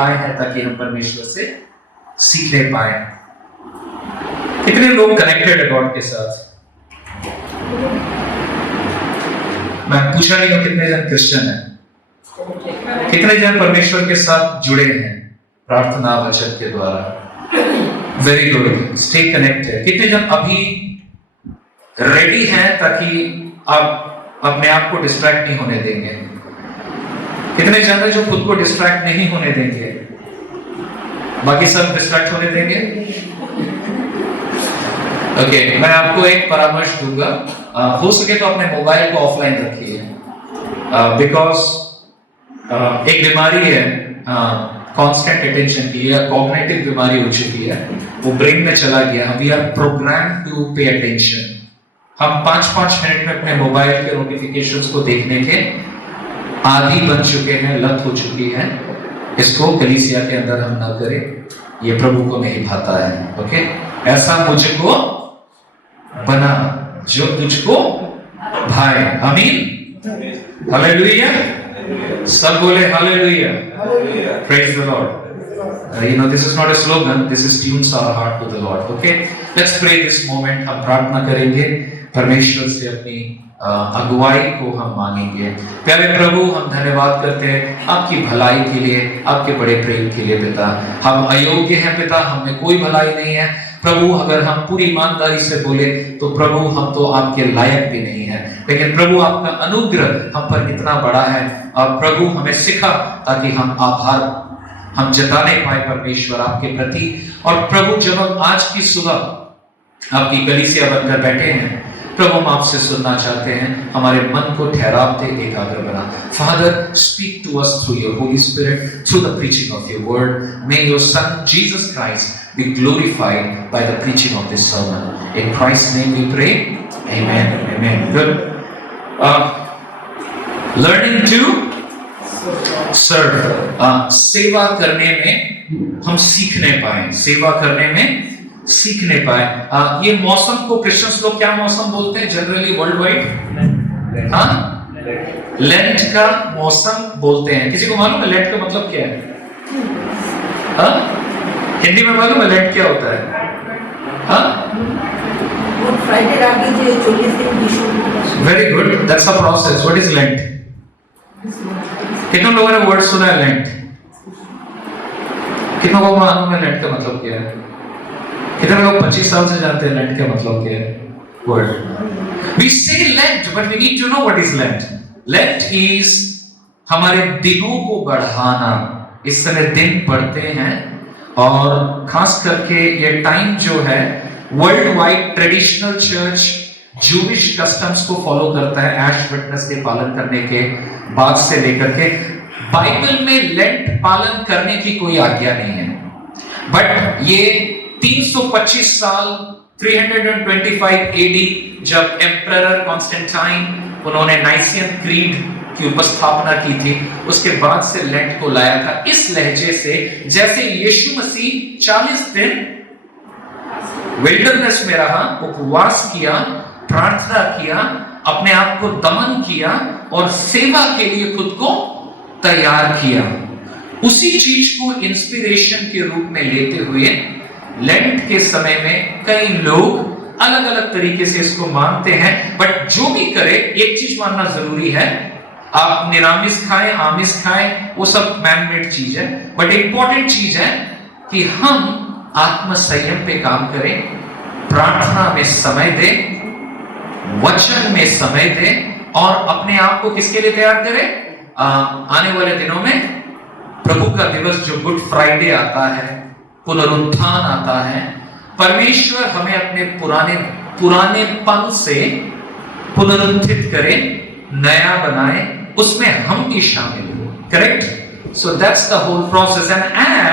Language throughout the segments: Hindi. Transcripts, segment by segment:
आए हैं ताकि हम परमेश्वर से सीखने पाए। कितने लोग कनेक्टेड है गॉड के साथ? मैं पूछा नहीं हूं कितने जन क्रिश्चियन हैं, कितने जन परमेश्वर के साथ जुड़े हैं प्रार्थना वचन के द्वारा। Very good, stay connected. कितने जन अभी रेडी हैं ताकि आप अपने आप को डिस्ट्रैक्ट नहीं होने देंगे? कितने जन हैं जो खुद को डिस्ट्रैक्ट नहीं होने देंगे, बाकी सब डिस्ट्रैक्ट होने देंगे? ओके, मैं आपको एक परामर्श दूंगा, हो सके तो अपने मोबाइल को ऑफलाइन रखिए, बिकॉज एक बीमारी है कांस्टेंट अटेंशन की, या कॉग्निटिव बीमारी हो चुकी है, वो ब्रेन में चला गया। We are program to pay attention. हम 5-5 मिनट में अपने मोबाइल के नोटिफिकेशंस को देखने के आदी बन चुके हैं, लत हो चुकी है। इसको कलीसिया के अंदर हम ना करें, ये प्रभु को नहीं भाता है। ओके, ऐसा मुझको बना जो तुझको भाए। आमीन, हालेलुया। सब बोले hallelujah, praise the Lord. You know, this is not a slogan, this is tunes our heart to the Lord. Okay, let's pray this moment. हम प्रार्थना करेंगे, परमेश्वर से अपनी अगुवाई को हम मांगेंगे। प्यारे प्रभु, हम धन्यवाद करते हैं आपकी भलाई के लिए, आपके बड़े प्रेम के लिए पिता। हम अयोग्य हैं पिता, हमें कोई भलाई नहीं है प्रभु। अगर हम पूरी ईमानदारी से बोले तो प्रभु हम तो आपके लायक भी नहीं है, लेकिन प्रभु आपका अनुग्रह हम पर इतना बड़ा है। और प्रभु हमें सिखा ताकि हम आभार हम जताने पाए परमेश्वर आपके प्रति। और प्रभु जब हम आज की सुबह आपकी कलीसिया बनकर बैठे हैं प्रभु, हम आपसे सुनना चाहते हैं, हमारे मन को ठहराव दे, एकाग्र बना। Father, speak to us through your Holy Spirit, through the preaching of your word. May your Son Jesus Christ be glorified by the preaching of this sermon. In Christ's name we pray. Amen. Amen. Good. Learning to serve. सेवा करने में हम सीखने पाए, सेवा करने में सीखने पाए। ये मौसम को क्रिश्चियंस लोग क्या मौसम बोलते हैं जनरली वर्ल्ड वाइड? हाँ, लेंट का मौसम बोलते हैं। किसी को मालूम है लेंट का मतलब क्या है? हाँ, हिंदी में मालूम है लेंट क्या होता है? हाँ, very good, that's a process. What is lent? कितने लोगों ने वर्ड सुना है लेंट? कितनों को मालूम है लेंट का मतलब क्या है? कितने लोग 25 साल से जानते हैं लेंट का मतलब क्या है? Word we say Lent, but we need to know what is Lent. Lent is हमारे दिनों को बढ़ाना। इस समय दिन बढ़ते हैं और खास करके ये टाइम जो है world wide traditional church Jewish customs को फॉलो करता है, ऐश विटनेस के पालन करने के बाद से लेकर के। बाइबल में लेंट पालन करने की कोई आज्ञा नहीं है, बट ये 325 साल 325 एडी जब एम्परर कॉन्स्टेंटाइन उन्होंने नाइसियन क्रीड की उपस्थापना की थी, उसके बाद से लेंट को लाया था। इस लहजे से जैसे यीशु मसीह 40 दिन विल्डरनेस में रहा, उपवास किया, प्रार्थना किया, अपने आप को दमन किया और सेवा के लिए खुद को तैयार किया, उसी चीज को इंस्पिरेशन के रूप में लेते हुए लेंट के समय में कई लोग अलग अलग तरीके से इसको मानते हैं। बट जो भी करे, एक चीज मानना जरूरी है, आप निरामिष खाएं, आमिष खाएं, वो सब मैन मेड चीज है, बट इंपॉर्टेंट चीज है कि हम आत्म संयम पे काम करें, प्रार्थना में समय दें, वचन में समय दें और अपने आप को किसके लिए तैयार करें? आने वाले दिनों में प्रभु का दिवस जो गुड फ्राइडे आता है, पुनरुत्थान आता है, परमेश्वर हमें अपने पुरानेपन से पुनरुत्थित करे, नया बनाए, उसमें हम भी शामिल हो। Correct? So that's the whole process. And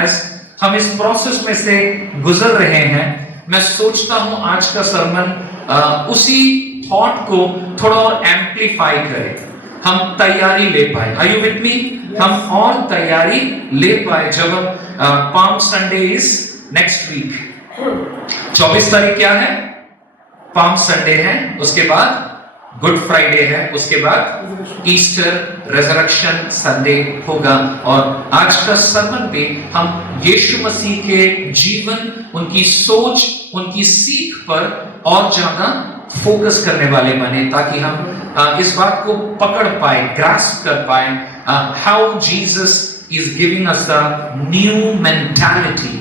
as हम इस प्रोसेस में से गुजर रहे हैं, मैं सोचता हूं आज का सरमन उसी थॉट को थोड़ा और एम्प्लीफाई करे, हम तैयारी ले पाए। Are you with me? हम और तैयारी ले पाए जब हम palm Sunday is next week. 24 तारीख क्या है? पाम संडे है। उसके बाद गुड फ्राइडे है, उसके बाद ईस्टर रेजरेक्शन संडे होगा। और आज का सर्मन पे हम यीशु मसीह के जीवन, उनकी सोच, उनकी सीख पर और ज्यादा फोकस करने वाले बने, ताकि हम इस बात को पकड़ पाए, ग्रास्प कर पाए, how Jesus is giving us a new mentality,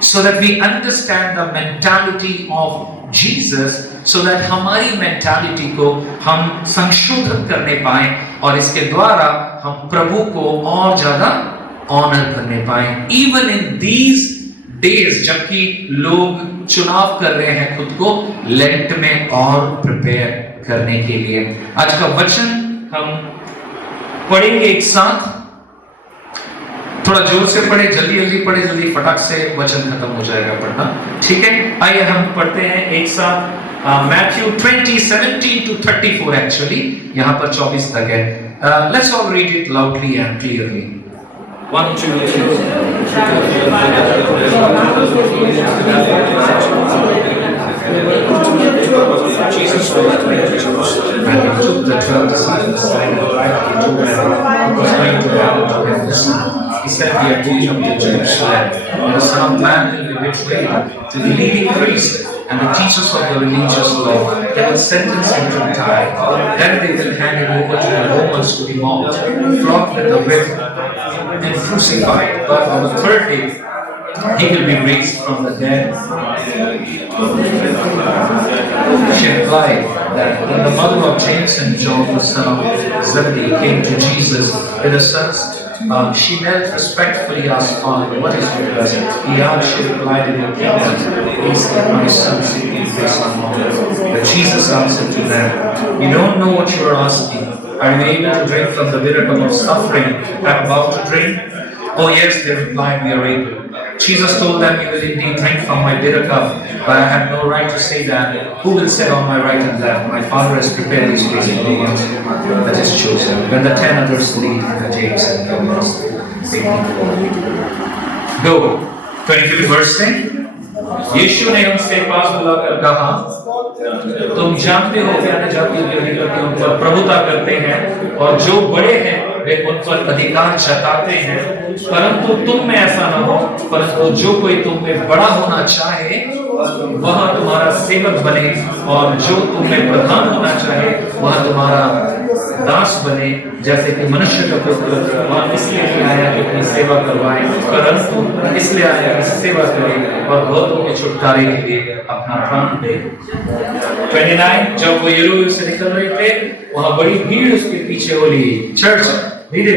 so that we understand the mentality of Jesus, so that हमारी mentality को हम संशोधित करने पाए और इसके द्वारा हम प्रभु को और ज्यादा ऑनर करने पाए। Even in these days, जबकि लोग चुनाव कर रहे हैं खुद को लेंट में और प्रिपेयर करने के लिए। आज का वचन हम पढ़ेंगे एक साथ, थोड़ा जोर से पढ़े, जल्दी जल्दी पढ़े, जल्दी फटाक से वचन खत्म हो जाएगा पढ़ना, ठीक है? आइए हम पढ़ते हैं एक साथ मैथ्यू 20:17 to 34 एक्चुअली यहाँ पर 24 तक है। Let's all read it loudly and clearly. 1 2 Jesus and he took the 12 disciples aside and privately told them he was going to gather to him. Listen, he said, we are going up to Jerusalem, and the Son of Man will be betrayed to the leading priests and the teachers of the religious law. They will sentence him to die. Then they will hand him over to the Romans to be mocked, flogged with the whip, and crucified. But on the third day, he will be raised from the dead. She replied that when the mother of James and John, the son of Zebedee, came to Jesus with her sons, she knelt respectfully, asked, Father, what is your blessing? He asked, she replied, in your kingdom, please let my son sit in place on honor. But Jesus answered to them, you don't know what you are asking. Are you able to drink from the bitter cup of suffering I am about to drink? Oh yes, they replied, we are able. Jesus told them, you will indeed drink from my bitter cup, but I have no right to say that. Who will sit on my right and left? My Father has prepared his place for the ones that is chosen. When the 10 others leave the James and Thomas, they go. 23 verse से यीशु ने उनसे पास बुलाकर कहा, तुम जानते हो कि अन्य जातियों के अधिकारी उन पर प्रभुता करते हैं और जो बड़े हैं वे उन पर अधिकार जताते हैं, परंतु तुम में ऐसा न हो, परंतु जो कोई तुम में बड़ा होना चाहे वह तुम्हारा सेवक बने, और जो तुम में प्रधान होना चाहे वह तुम्हारा दास बने। जैसे कि मनुष्य का पुत्र वह इसलिए नहीं आया कि अपनी सेवा करवाए, परंतु इसलिए आया कि सेवा करे और बहुतों के छुटकारे के लिए अपना प्राण दे। 29 जब वो यरूशलेम से निकल रहे थे, वहां बड़ी भीड़ उसके पीछे हो ली। चर्च धीरे,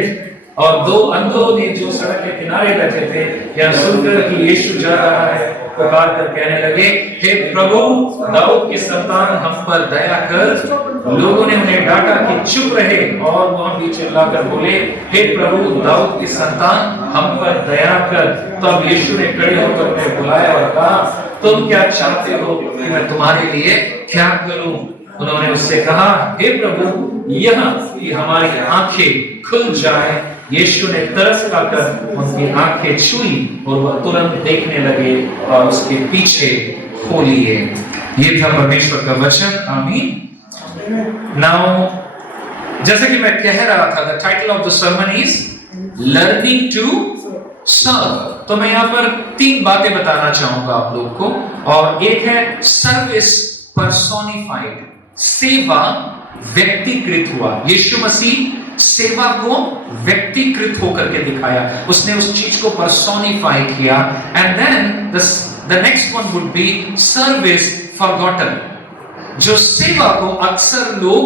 और 2 अंधों ने जो सड़क के किनारे बैठे थे, यह सुनकर कि यीशु जा रहा है, पुकार कर कहने लगे, हे प्रभु, दाऊद के संतान, हम पर दया कर। लोगों ने उन्हें डांटा कि चुप रहे, और वहां भी चिल्लाकर बोले, हे प्रभु, दाऊद के संतान, हम पर दया कर। तब यीशु ने खड़े होकर उन्हें बुलाया और कहा, तुम क्या चाहते हो कि मैं तुम्हारे लिए क्या करूं? उन्होंने उससे कहा, हे प्रभु, यह कि हमारी आंखें खुल जाए। यीशु ने तरस खाकर उनकी आंखें छुई और वह तुरंत देखने लगे और उसके पीछे हो लिए। ये था परमेश्वर का वचन। आमीन। नाउ, जैसे कि मैं कह रहा था, the title of the sermon is learning to serve. तो मैं यहाँ पर 3 बातें बताना चाहूंगा आप लोग को, और एक है सर्विस पर्सोनिफाइड, सेवा व्यक्तिकृत हुआ। यीशु मसीह सेवा को व्यक्तिकृत होकर के दिखाया, उसने उस चीज को पर्सोनिफाई किया। And then the next one would be service forgotten, जो सेवा को अक्सर लोग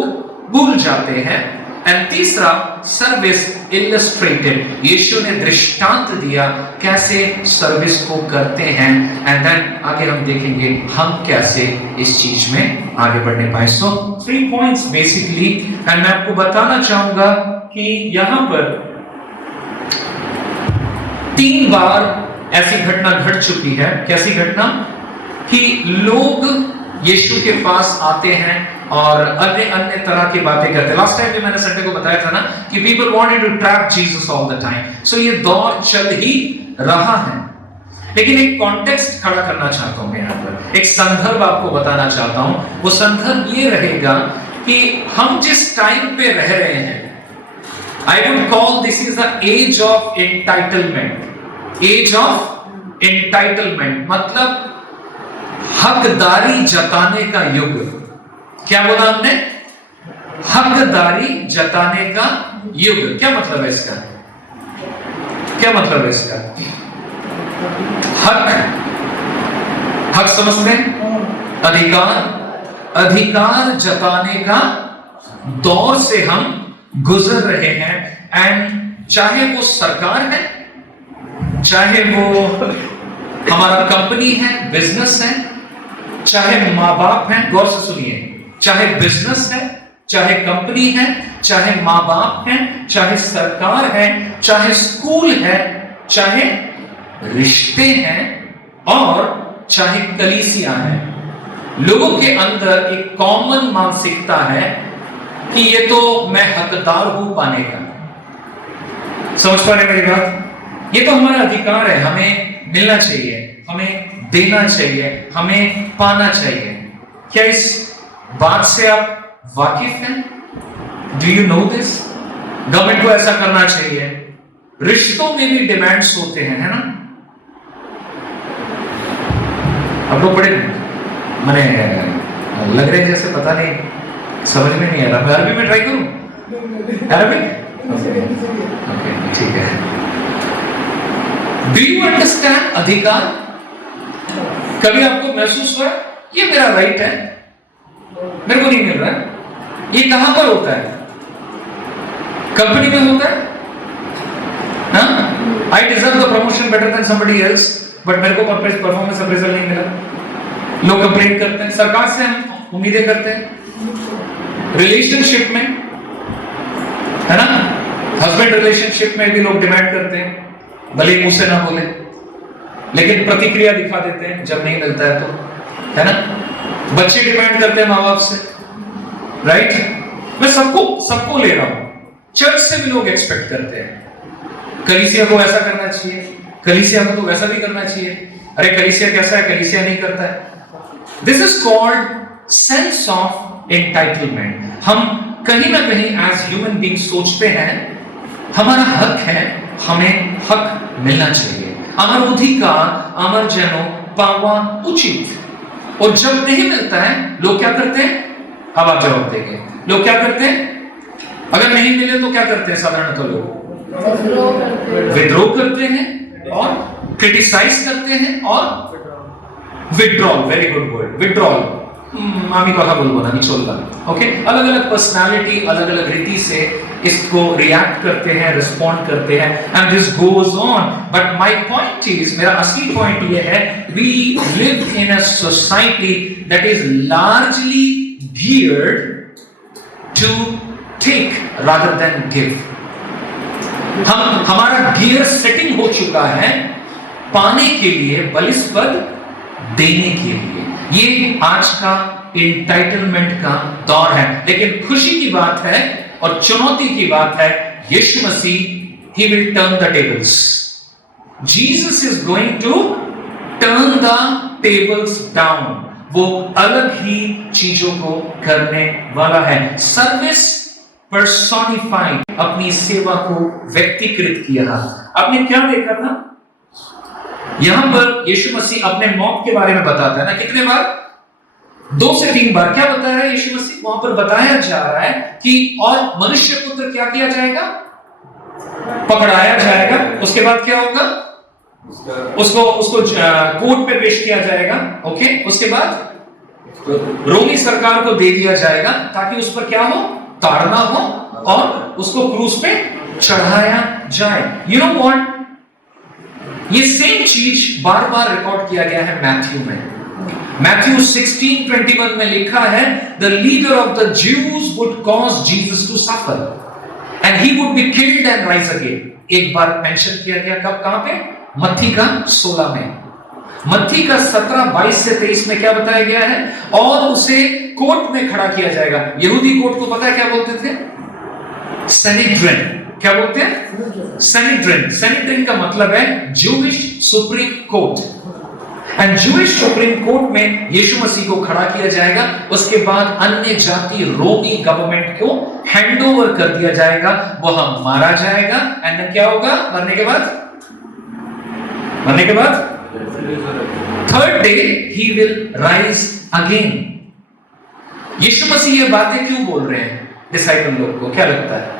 भूल जाते हैं। एंड तीसरा सर्विस इलस्ट्रेटेड, यीशु ने दृष्टांत दिया कैसे सर्विस को करते हैं। एंड देन आगे हम देखेंगे हम कैसे इस चीज में आगे बढ़ने पाए। सो 3 पॉइंट्स बेसिकली, एंड मैं आपको बताना चाहूंगा कि यहां पर 3 बार ऐसी घटना घट चुकी है। कैसी घटना? कि लोग यीशु के पास आते हैं और अन्य तरह की बातें करते हैं। लास्ट टाइम भी मैंने संडे को बताया था ना कि people wanted to trap Jesus all the time. So ये दौर चल ही रहा है, लेकिन एक कॉन्टेक्स्ट खड़ा करना चाहता हूं मैं यहाँ पर, एक संदर्भ आपको बताना चाहता हूं। वो संदर्भ ये रहेगा कि हम जिस टाइम पे रह रहे हैं, I would call this is the age of entitlement. Age of entitlement मतलब हकदारी जताने का युग। क्या बोला हमने? हकदारी जताने का युग। क्या मतलब है इसका? क्या मतलब है इसका? हक, हक समझते हैं? अधिकार, अधिकार जताने का दौर से हम गुजर रहे हैं। एंड चाहे वो सरकार है, चाहे वो हमारा कंपनी है, बिजनेस है, चाहे माँ बाप हैं, गौर से सुनिए, चाहे बिजनेस है, चाहे कंपनी है, चाहे माँ बाप हैं, चाहे सरकार है, चाहे स्कूल है, चाहे रिश्ते हैं और चाहे कलीसिया है, लोगों के अंदर एक कॉमन मानसिकता है कि ये तो मैं हकदार हूं पाने का। समझ पा रहे मेरी बात? ये तो हमारा अधिकार है, हमें मिलना चाहिए, हमें देना चाहिए, हमें पाना चाहिए। क्या इस बात से आप वाकिफ हैं? Do you know this? Government को ऐसा करना चाहिए। रिश्तों में भी डिमांड्स होते हैं, है ना? अब लोग बड़े मैंने लग रहे हैं जैसे पता नहीं, समझ में नहीं आ रहा। मैं अरबी में ट्राई करूं? अरबिक? ओके, ठीक है। डू यू अंडरस्टैंड अधिकार? कभी आपको महसूस हुआ ये मेरा राइट है, मेरे को नहीं मिल रहा है? ये कहां पर होता है? कंपनी में होता है? I deserve the promotion better than somebody else, but मेरे को परफॉर्मेंस अप्रेजल नहीं मिला। लोग कंप्लेन करते हैं, सरकार से हम उम्मीदें करते हैं। रिलेशनशिप में, है ना, हस्बैंड रिलेशनशिप में भी लोग डिमांड करते हैं, भले मुंह से ना बोले लेकिन प्रतिक्रिया दिखा देते हैं जब नहीं मिलता है तो, है ना? बच्चे डिमांड करते हैं माँ बाप से, राइट? मैं सबको ले रहा हूं। चर्च से भी लोग एक्सपेक्ट करते हैं, कलीसिया को ऐसा करना चाहिए, कलीसिया को तो वैसा भी करना चाहिए। अरे कलीसिया कैसा है, कलीसिया नहीं करता है। This is called sense of entitlement. हम कहीं ना कहीं एज ह्यूमन बीइंग सोचते हैं हमारा हक है, हमें हक मिलना चाहिए, আমার অধিকার আমার যেন পাওয়া उचित। और जब नहीं मिलता है लोग क्या करते हैं? अब आप जवाब देंगे। लोग क्या करते हैं? अगर नहीं मिले तो क्या करते हैं? साधारणतः लोग विद्रोह करते हैं और क्रिटिसाइज करते हैं और withdrawal, very good word, withdrawal. আমি কথা বলবো না, আমি চললাম। ओके, अलग अलग पर्सनालिटी अलग अलग रीति से इसको रिएक्ट करते हैं, रिस्पॉन्ड करते हैं, and this goes on. But my point is, मेरा असली पॉइंट ये है, we live in a society that is largely geared to take rather than give. हमारा गियर सेटिंग हो चुका है पाने के लिए, बलिस्पद देने के लिए। ये आज का एंटाइटलमेंट का दौर है। लेकिन खुशी की बात है और चुनौती की बात है, Yeshu Masih he will turn the tables. Jesus is going to turn the tables down. वो अलग ही चीजों को करने वाला है। सर्विस पर्सोनिफाइड, अपनी सेवा को व्यक्तिकृत किया। आपने क्या देखा था? यहां पर यीशु मसीह अपने मौत के बारे में बताता है ना, कितने बार? 2 से 3 बार। क्या बता रहा है यीशु मसीह? वहां पर बताया जा रहा है कि और मनुष्य पुत्र क्या किया जाएगा? पकड़ाया जाएगा। उसके बाद क्या होगा? उसको कोर्ट पे पेश किया जाएगा। ओके, उसके बाद रोमी सरकार को दे दिया जाएगा ताकि उस पर क्या हो? ताड़ना हो और उसको क्रूस पे चढ़ाया जाए। You know what? ये सेम चीज बार बार रिकॉर्ड किया गया है मैथ्यू में। मैथ्यू 16:21 में लिखा है, the leader of the Jews would cause Jesus to suffer and he would be killed and rise again. एक बार मेंशन किया गया, कब, कहां पे? मत्ती का 16 में। मत्ती का 17, 22 से 23 में क्या बताया गया है? और उसे कोर्ट में खड़ा किया जाएगा। यहूदी कोर्ट को पता है क्या बोलते थे? सैनिड्रिन। क्या बोलते हैं? सैनिड्रिन। सैनिड्रिन का मतलब है Jewish supreme court. And Jewish supreme court में यीशु मसीह को खड़ा किया जाएगा। उसके बाद अन्य जाति रोमी गवर्नमेंट को हैंड ओवर कर दिया जाएगा, वह मारा जाएगा। एंड क्या होगा मरने के बाद? मरने के बाद third day he will rise again. Yeshu Masih ये बातें क्यों बोल रहे हैं डिसाइपल लोग को? क्या लगता है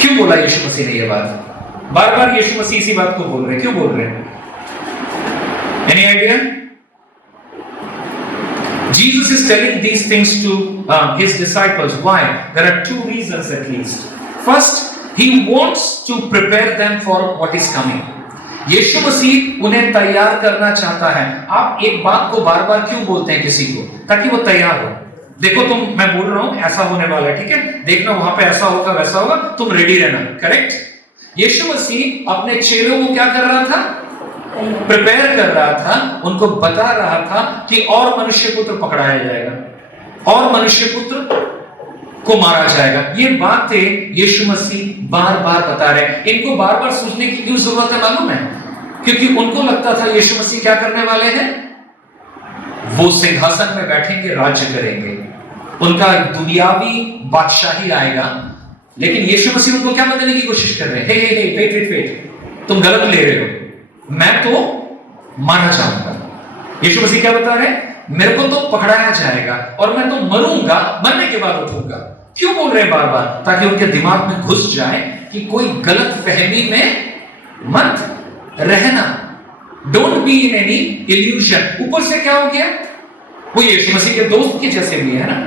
क्यों बोला यीशु मसीह ने ये बात? बार बार यीशु मसीह इसी बात को बोल रहे हैं, क्यों बोल रहे हैं? Any idea? Jesus is telling these things to his disciples. Why? There are two reasons at least. First, he wants to prepare them for what is coming. यीशु मसीह उन्हें तैयार करना चाहता है। आप एक बात को बार बार क्यों बोलते हैं किसी को? ताकि वो तैयार हो। देखो मैं बोल रहा हूं ऐसा होने वाला है, ठीक है? देखना वहां पे ऐसा होगा वैसा होगा, तुम रेडी रहना। करेक्ट? यीशु मसीह अपने चेलों को क्या कर रहा था? प्रिपेयर कर रहा था, उनको बता रहा था कि और मनुष्य पुत्र पकड़ाया जाएगा और मनुष्य पुत्र को मारा जाएगा। ये बातें यीशु मसीह बार बार बता रहे हैं। इनको बार बार सोचने की क्यों जरूरत है मालूम है? क्योंकि उनको लगता था यीशु मसीह क्या करने वाले हैं? वो सिंहासन में बैठेंगे, राज्य करेंगे, उनका दुनियावी बादशाही आएगा। लेकिन यीशु मसीह उनको क्या बताने की कोशिश कर रहे हैं? हे हे हे वेट, तुम गलत ले रहे हो, मैं तो माना चाहूंगा। यीशु मसीह क्या बता रहे हैं? मेरे को तो पकड़ाया जाएगा और मैं तो मरूंगा, मरने के बाद उठूंगा। क्यों बोल रहे हैं बार बार? ताकि उनके दिमाग में घुस जाए कि कोई गलत फहमी में मत रहना। Don't be in any illusion. ऊपर से क्या हो गया? वो यीशु मसीह के दोस्त के जैसे भी है ना,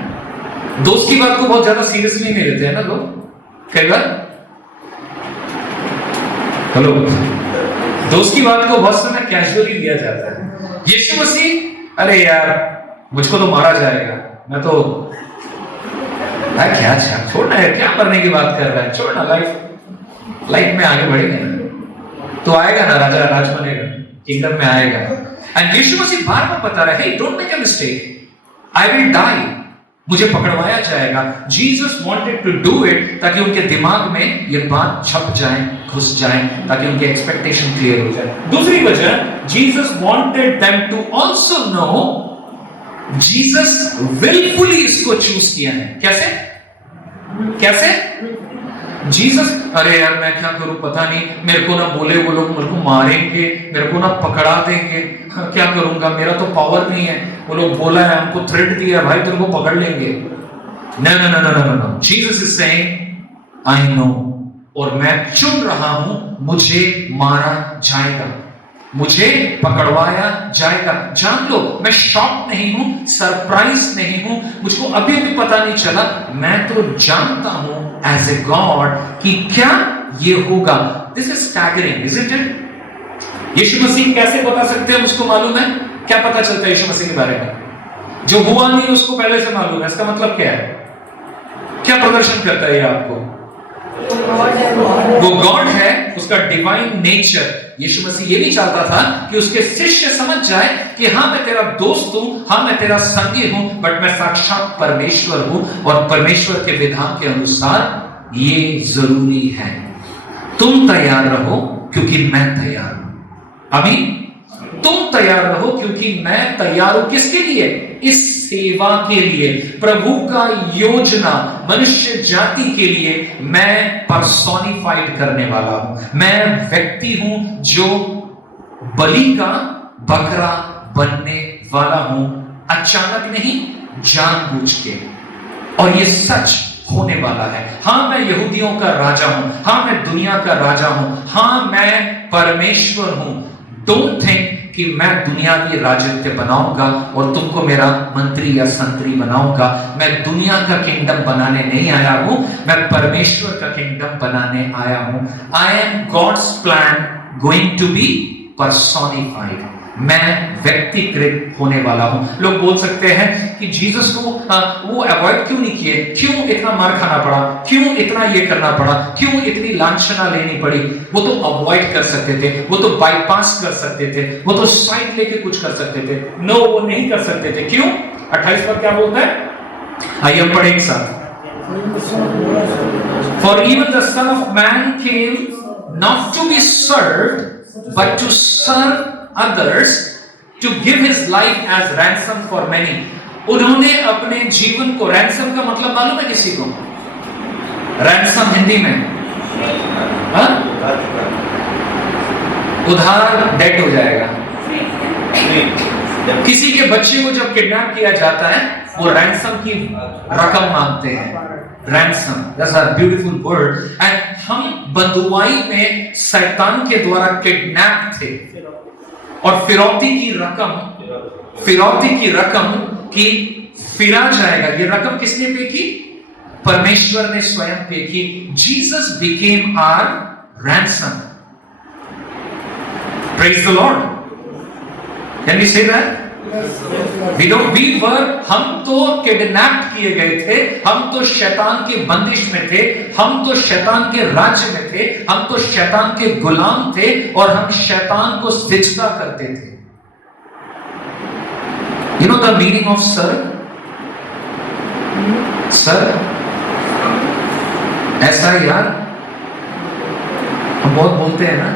दोस्त की बात को बहुत ज्यादा सीरियसली नहीं लेते हैं ना लोग कई बार। हेलो, दोस्त की बात को बहुत समय कैजुअली लिया जाता है। यीशु मसीह, अरे यार मुझको तो मारा जाएगा, मैं तो क्या छोड़ना है, क्या मरने की बात कर रहा है, छोड़ना, लाइफ में आगे बढ़ेंगे तो आएगा ना, राजा राज बनेगा, किंगडम में आएगा। एंड यीशु मसीह बार बार बता रहा है, hey don't make a mistake, I will die, मुझे पकड़वाया जाएगा। Jesus wanted to do it ताकि उनके दिमाग में ये बात छप जाए, घुस जाए, ताकि उनके एक्सपेक्टेशन क्लियर हो जाए। दूसरी वजह, Jesus wanted them to also know, Jesus willfully इसको चूज किया है। कैसे? कैसे? जीसस, अरे यार मैं क्या करूं पता नहीं, मेरे को ना बोले वो लोग मेरे को मारेंगे, मेरे को ना पकड़ा देंगे, क्या करूंगा, मेरा तो पावर नहीं है, वो लोग बोला है, हमको थ्रेट दिया भाई तेरे को पकड़ लेंगे। No no no no no no, Jesus is saying I know, और मैं चुन रहा हूं, मुझे मारा जाएगा, मुझे पकड़वाया जाएगा। जान लो, मैं शॉक नहीं हूं, सरप्राइज नहीं हूं, मुझको अभी भी पता नहीं चला, मैं तो जानता हूं एज ए गॉड कि क्या ये होगा। This is staggering, isn't it? Yeshu Masih कैसे बता सकते हैं? मुझको मालूम है। क्या पता चलता है यीशु मसीह के बारे में? जो हुआ नहीं उसको पहले से मालूम है। इसका मतलब क्या है? क्या प्रदर्शन करता है ये आपको? वो गॉड है, उसका डिवाइन नेचर। यीशु मसीह ये भी चाहता था कि उसके शिष्य समझ जाए कि हाँ मैं तेरा दोस्त हूं, हाँ मैं तेरा संगी हूं, बट मैं साक्षात परमेश्वर हूं, और परमेश्वर के विधान के अनुसार ये जरूरी है। तुम तैयार रहो क्योंकि मैं तैयार हूं। अभी तुम तैयार रहो क्योंकि मैं तैयार हूं। किसके लिए? इस सेवा के लिए, प्रभु का योजना मनुष्य जाति के लिए मैं पर्सोनिफाइड करने वाला हूं। मैं व्यक्ति हूं जो बलि का बकरा बनने वाला हूं, अचानक नहीं, जानबूझ के। और ये सच होने वाला है। हाँ मैं यहूदियों का राजा हूं, हाँ मैं दुनिया का राजा हूं, हाँ मैं परमेश्वर हूं। डोंट थिंक कि मैं दुनियावी राजत्व बनाऊंगा और तुमको मेरा मंत्री या संतरी बनाऊंगा। मैं दुनिया का किंगडम बनाने नहीं आया हूं, मैं परमेश्वर का किंगडम बनाने आया हूं। I am God's plan going to be personified. मैं व्यक्तिकृत होने वाला हूं। लोग बोल सकते हैं कि जीसस को वो अवॉइड क्यों नहीं किए, क्यों इतना मार खाना पड़ा, क्यों इतना ये करना पड़ा, क्यों इतनी लांछना लेनी पड़ी? वो तो अवॉइड कर सकते थे, वो तो बाईपास कर सकते थे, वो तो साइड लेके कुछ कर सकते थे। नो, वो नहीं कर सकते थे। क्यों? 28 पर क्या बोलता है? आइए हम पढ़े एक साथ। For even the Son of Man came not to be served but to serve others to give his life as ransom for many. उन्होंने अपने जीवन को, रैंसम का मतलब मालूम है किसी को? रैंसम हिंदी में उधार, डेट हो जाएगा। किसी के बच्चे को जब किडनैप किया जाता है वो रैंसम की रकम मांगते हैं। Ransom, that's a beautiful word. And हम बंदुआई में शैतान के द्वारा किडनैप थे और फिरौती की रकम की फिरा जाएगा। ये रकम किसने पे की? परमेश्वर ने स्वयं पे की। Jesus became our ransom. Praise the Lord. Can we say that? हम तो किडनैप किए गए थे, हम तो शैतान की बंदिश में थे, हम तो शैतान के राज्य में थे, हम तो शैतान के गुलाम थे और हम शैतान को सिजदा करते थे। You know the meaning of sir? Sir? ऐसा यार हम बहुत बोलते हैं ना।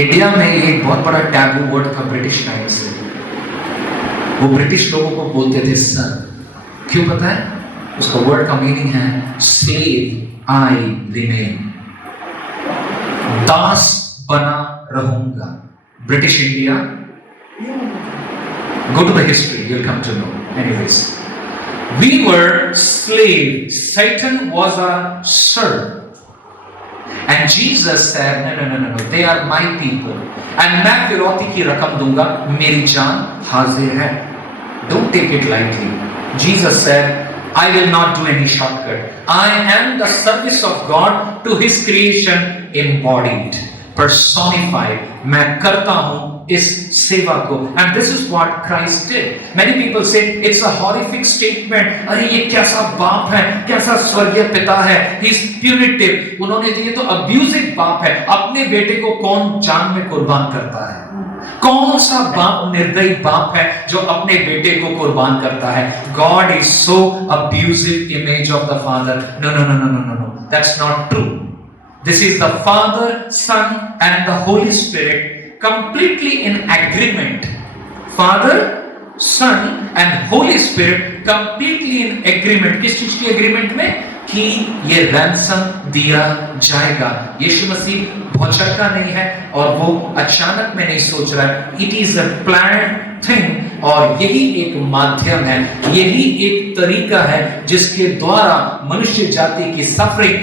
इंडिया में एक बहुत बड़ा टैबू वर्ड था ब्रिटिश टाइम से। वो ब्रिटिश लोगों को बोलते थे सर। क्यों पता है? उसका वर्ड का मीनिंग है स्लेव आई रिमेन, दास बना रहूंगा। British India, go to the history, you'll come to know. Anyways, we were slaves. Satan was our sir. And Jesus said, no, they are my people. And मैं फिरौती की रकम दूंगा, मेरी जान हाजिर है। Don't take it lightly. Jesus said, I will not do any shortcut. I am the service of God to His creation embodied, personified. मैं करता हूँ इस सेवा को। And this is what Christ did. Many people say it's a horrific statement. अरे ये कैसा बाप है, कैसा स्वर्गीय पिता है, he is punitive. उन्होंने ये तो abusive बाप है। अपने बेटे को कौन जान में कुर्बान करता है? कौन सा बाप निर्दयी बाप है जो अपने बेटे को कुर्बान करता है? God is so abusive image of the Father. No. That's not true. This is the Father, Son and the Holy Spirit completely in agreement. Father, Son and Holy Spirit completely in agreement. किस चीज की agreement में? कि ये ransom दिया जाएगा। यीशु मसीह भौचक्का नहीं है और वो अचानक में नहीं सोच रहा है। It is a planned thing और यही एक माध्यम है, यही एक तरीका है जिसके द्वारा मनुष्य जाति की सफरिंग,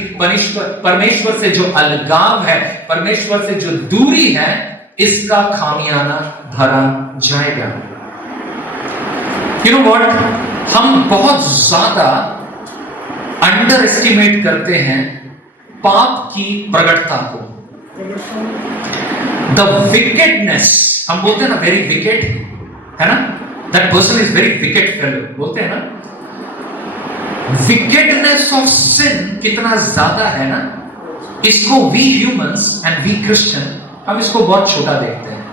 परमेश्वर से जो अलगाव है, परमेश्वर से जो दूरी है, इसका खामियाना भरा जाएगा। You know what? हम बहुत ज्यादा अंडर एस्टिमेट करते हैं पाप की प्रगटता को। द विकेटनेस, हम बोलते हैं ना वेरी विकेट, है ना? That person is very wicket fellow, बोलते हैं ना। विकेटनेस ऑफ सिन कितना ज्यादा है ना, इसको we humans and we Christian हम इसको बहुत छोटा देखते हैं।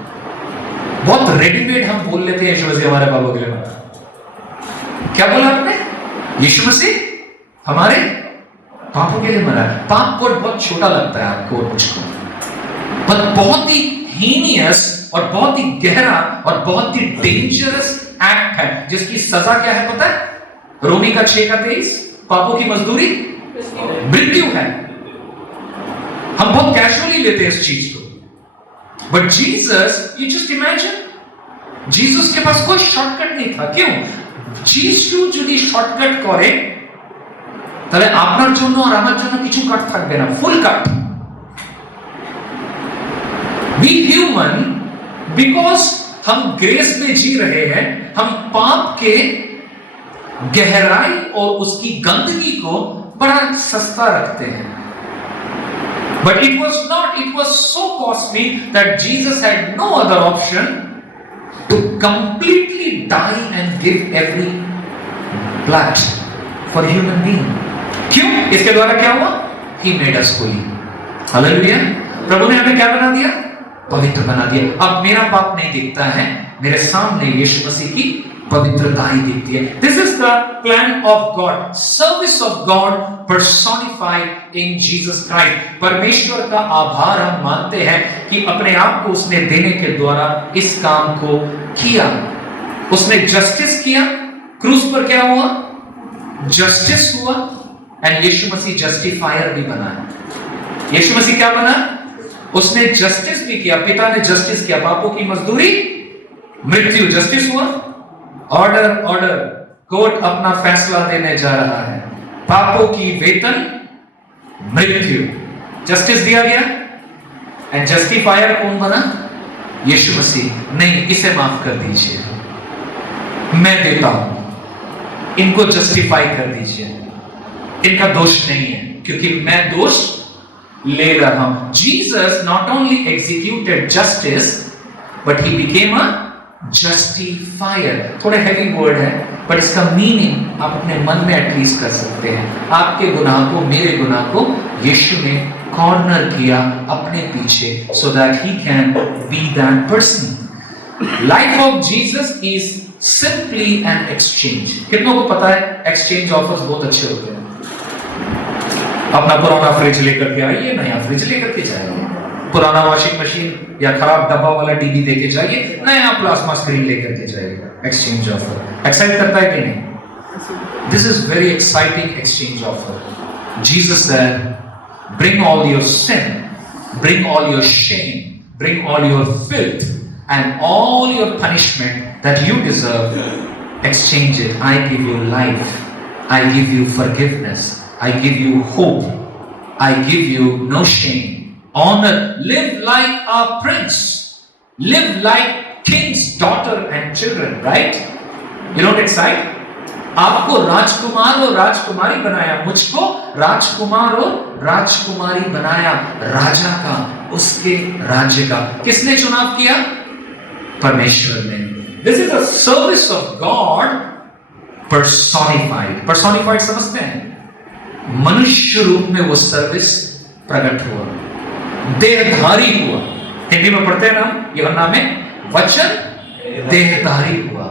बहुत रेडीमेड हम बोल लेते हैं यीशु मसीह हमारे पापों के लिए मरा। क्या बोला आपने? यीशु मसीह हमारे पापों के लिए मरा। पाप को बहुत छोटा लगता है आपको और मुझको, पर बहुत ही हीनियस और बहुत ही गहरा और बहुत ही डेंजरस एक्ट है जिसकी सजा क्या है पता है? रोमी का 6:23, पापों की मजदूरी मृत्यु है। हम बहुत कैजुअली लेते हैं इस चीज को। But Jesus, you just imagine, Jesus के पास कोई शॉर्टकट नहीं था। क्यों? যিশু যদি শর্টকাট করে তাহলে আপনার জন্য আর আমার জন্য কিছু কাট থাকবে না, ফুল কাট। We human, because हम ग्रेस में जी रहे हैं, हम पाप के गहराई और उसकी गंदगी को बड़ा सस्ता रखते हैं। But it was not, it was so costly that Jesus had no other option to completely die and give every blood for human being. क्यों? इसके द्वारा क्या हुआ? He made us holy. Hallelujah. प्रभु ने हमें क्या बना दिया? पवित्र बना दिया। अब मेरा पाप नहीं दिखता है, मेरे सामने यीशु मसीह की पवित्रता ही दिखती है। This is the plan of God, service of God personified in Jesus Christ. परमेश्वर का आभार हम मानते हैं कि अपने आप को उसने देने के द्वारा इस काम को किया, उसने जस्टिस किया, क्रूस पर क्या हुआ, जस्टिस हुआ, एंड यीशु मसीह जस्टिफायर भी बना। यीशु मसीह क्या बना, उसने जस्टिस भी किया, पिता ने जस्टिस किया, पापों की मजदूरी मृत्यु, जस्टिस हुआ, ऑर्डर ऑर्डर, कोर्ट अपना फैसला देने जा रहा है, पापों की वेतन मृत्यु, जस्टिस दिया गया, एंड जस्टिफायर कौन बना, यीशु मसीह। नहीं, इसे माफ कर दीजिए, मैं देता हूं, इनको जस्टिफाई कर दीजिए, इनका दोष नहीं है क्योंकि मैं दोष ले रहा हूं। Jesus not only executed justice but he became a justifier. थोड़ा हैवी वर्ड है बट इसका मीनिंग आप अपने मन में एटलीस्ट कर सकते हैं। आपके गुनाह को, मेरे गुनाह को यीशु ने कॉर्नर किया अपने पीछे, so that he can be that person. Life of Jesus is simply an exchange. कितनों को पता है एक्सचेंज ऑफर्स बहुत अच्छे होते हैं। अपना पुराना फ्रिज लेकर के आइए, नया फ्रिज लेकर के जाइए, पुराना वॉशिंग मशीन या खराब डब्बा वाला टीवी लेके जाइए, नया प्लाज्मा स्क्रीन लेकर के जाइए। एक्सचेंज ऑफर एक्साइट करता है कि नहीं? This is very exciting exchange offer. Jesus said, bring all your sin, bring all your shame, bring all your filth and all your punishment that you deserve. Exchange it. I give you life, I give you forgiveness, I give you hope, I give you no shame, honor. Live like a prince, live like king's daughter and children, right? You don't excite? आपको राजकुमार और राजकुमारी बनाया, मुझको राजकुमार और राजकुमारी बनाया, राजा का, उसके राज्य का। किसने चुनाव किया? परमेश्वर ने। This is a service of God personified. Personified समझते हैं? मनुष्य रूप में वो सर्विस प्रकट हुआ, देहधारी हुआ। हिंदी में पढ़ते हैं ना यूहन्ना में, वचन देहधारी हुआ।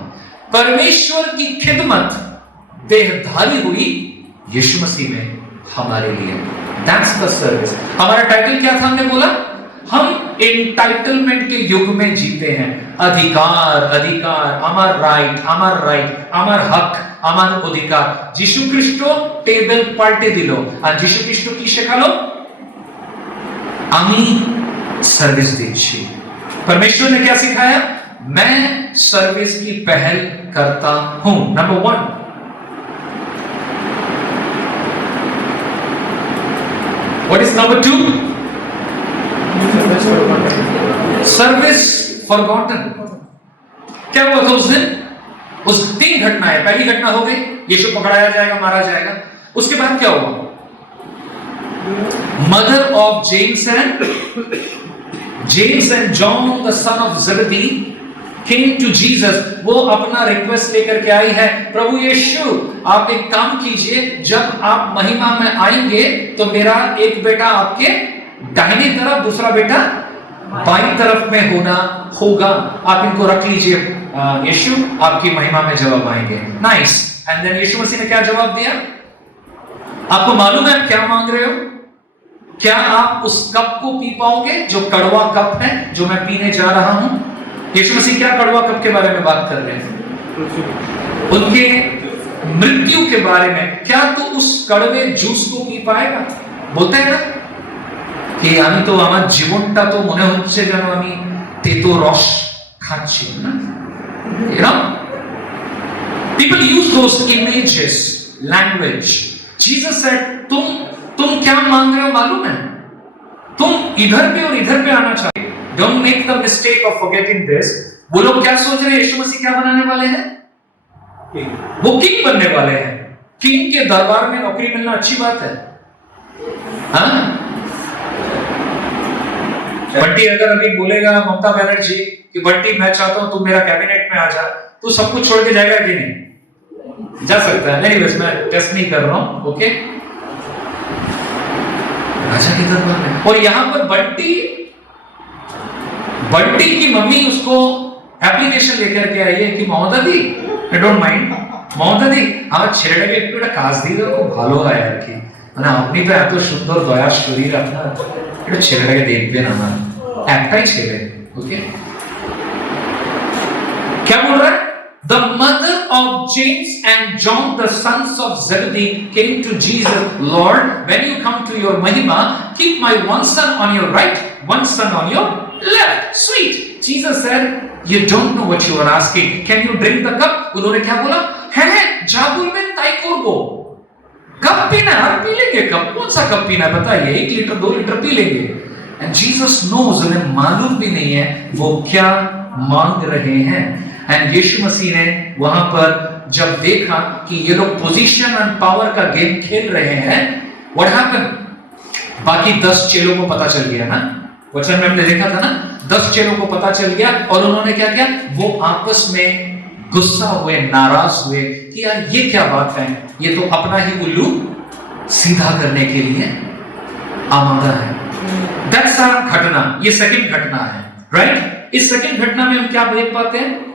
परमेश्वर की खिदमत देहधारी हुई यीशु मसीह में हमारे लिए। That's the service. हमारा टाइटल क्या था हमने बोला? हम एंटाइटलमेंट के युग में जीते हैं। अधिकार, अधिकार, আমার রাইট, আমার রাইট, আমার হক, আমার অধিকার। যিশু খ্রিস্ট টেবিল পাল্টে দিল আর যিশু খ্রিস্ট কি শেখালো? আমি सर्विस দিচ্ছি। परमेश्वर ने क्या सिखाया? मैं सर्विस की पहल करता हूं। Number 1, what is number 2? Service forgotten. क्या हुआ था उस दिन? उस 3 घटनाएं। पहली घटना हो गई, यीशु पकड़ाया जाएगा, मारा जाएगा। उसके बाद क्या हुआ? Mother of James and John the son of Zebedee came to Jesus। वो अपना रिक्वेस्ट लेकर के आई है, प्रभु यीशु आप एक काम कीजिए, जब आप महिमा में आएंगे तो मेरा एक बेटा आपके दाहिनी तरफ, दूसरा बेटा बाईं तरफ में होगा। आप इनको रख लीजिए यीशु, आपकी महिमा में जवाब आएंगे। नाइस। एंड देन यीशु मसीह ने क्या जवाब दिया? आपको मालूम है आप क्या मांग रहे हो? क्या आप उस कप को पी पाओगे जो कड़वा कप है जो मैं पीने जा रहा हूं? यीशु मसीह क्या कड़वा कप के बारे में बात कर रहे हैं? उनके मृत्यु के बारे में। क्या तू उस कड़वे जूस को पी पाएगा? बोलते हैं ना कि আমি তো আমার জীবনটা তো মনে হচ্ছে যেন আমি তেতো রস খাচ্ছি না। You know, people use those images, language. Jesus said, तुम क्या मांग रहे हो मालूम है? तुम इधर पे और इधर पे आना चाहिए। Don't make the mistake of forgetting this. वो लोग क्या सोच रहे हैं? यीशु मसीह क्या बनाने वाले हैं? वो किंग बनने वाले हैं। किंग के दरबार में नौकरी मिलना अच्छी बात है। हाँ? बंटी अगर अभी बोलेगा ममता बनर्जी कि बंटी मैं चाहता हूं तुम मेरा कैबिनेट में आ जा, तो सब कुछ छोड़ के जाएगा कि नहीं? जा सकता है। एनीवेज मैं टेस्ट नहीं कर रहा हूं, ओके? राजा के दरबार में। और यहां पर बंटी की मम्मी उसको एप्लीकेशन लेकर के आई है कि महोदय आई डोंट माइंड মহোদয় আমার ছেলেটাকে একটু একটা কাজ দিলে খুব ভালো হয় আর কি, মানে আপনি তো এত সুন্দর দয়ার শরীর আপনার, একটু ছেলেটাকে দেখবেন, আমার একটাই ছেলে, ওকে? क्या बोल रहा है? The mother of James and John, the sons of Zebedee, came to Jesus. Lord, when you come to your Mahima, keep my one son on your right, one son on your left. Sweet. Jesus said, you don't know what you are asking. Can you drink the cup? उन्होंने क्या बोला? है जाबुल में ताई कोरबो। कप पीना है, पी लेंगे कप। कौन सा कप पीना है बताइए? 1 लीटर 2 लीटर पी लेंगे। And Jesus knows, उन्हें मालूम भी नहीं है वो क्या मांग रहे हैं। एंड यीशु मसीह ने वहां पर जब देखा कि ये लोग पोजीशन एंड पावर का गेम खेल रहे हैं, व्हाट हैपेंड? बाकी 10 चेलों को पता चल गया ना, वचन में हमने देखा था ना, 10 चेलों को पता चल गया और उन्होंने क्या किया? वो आपस में गुस्सा हुए, नाराज हुए कि यार ये क्या बात है, ये तो अपना ही उल्लू सीधा करने के लिए आमादा है। दैट्स अ घटना, ये सेकंड घटना है, राइट? इस सेकंड घटना में हम क्या देख पाते हैं?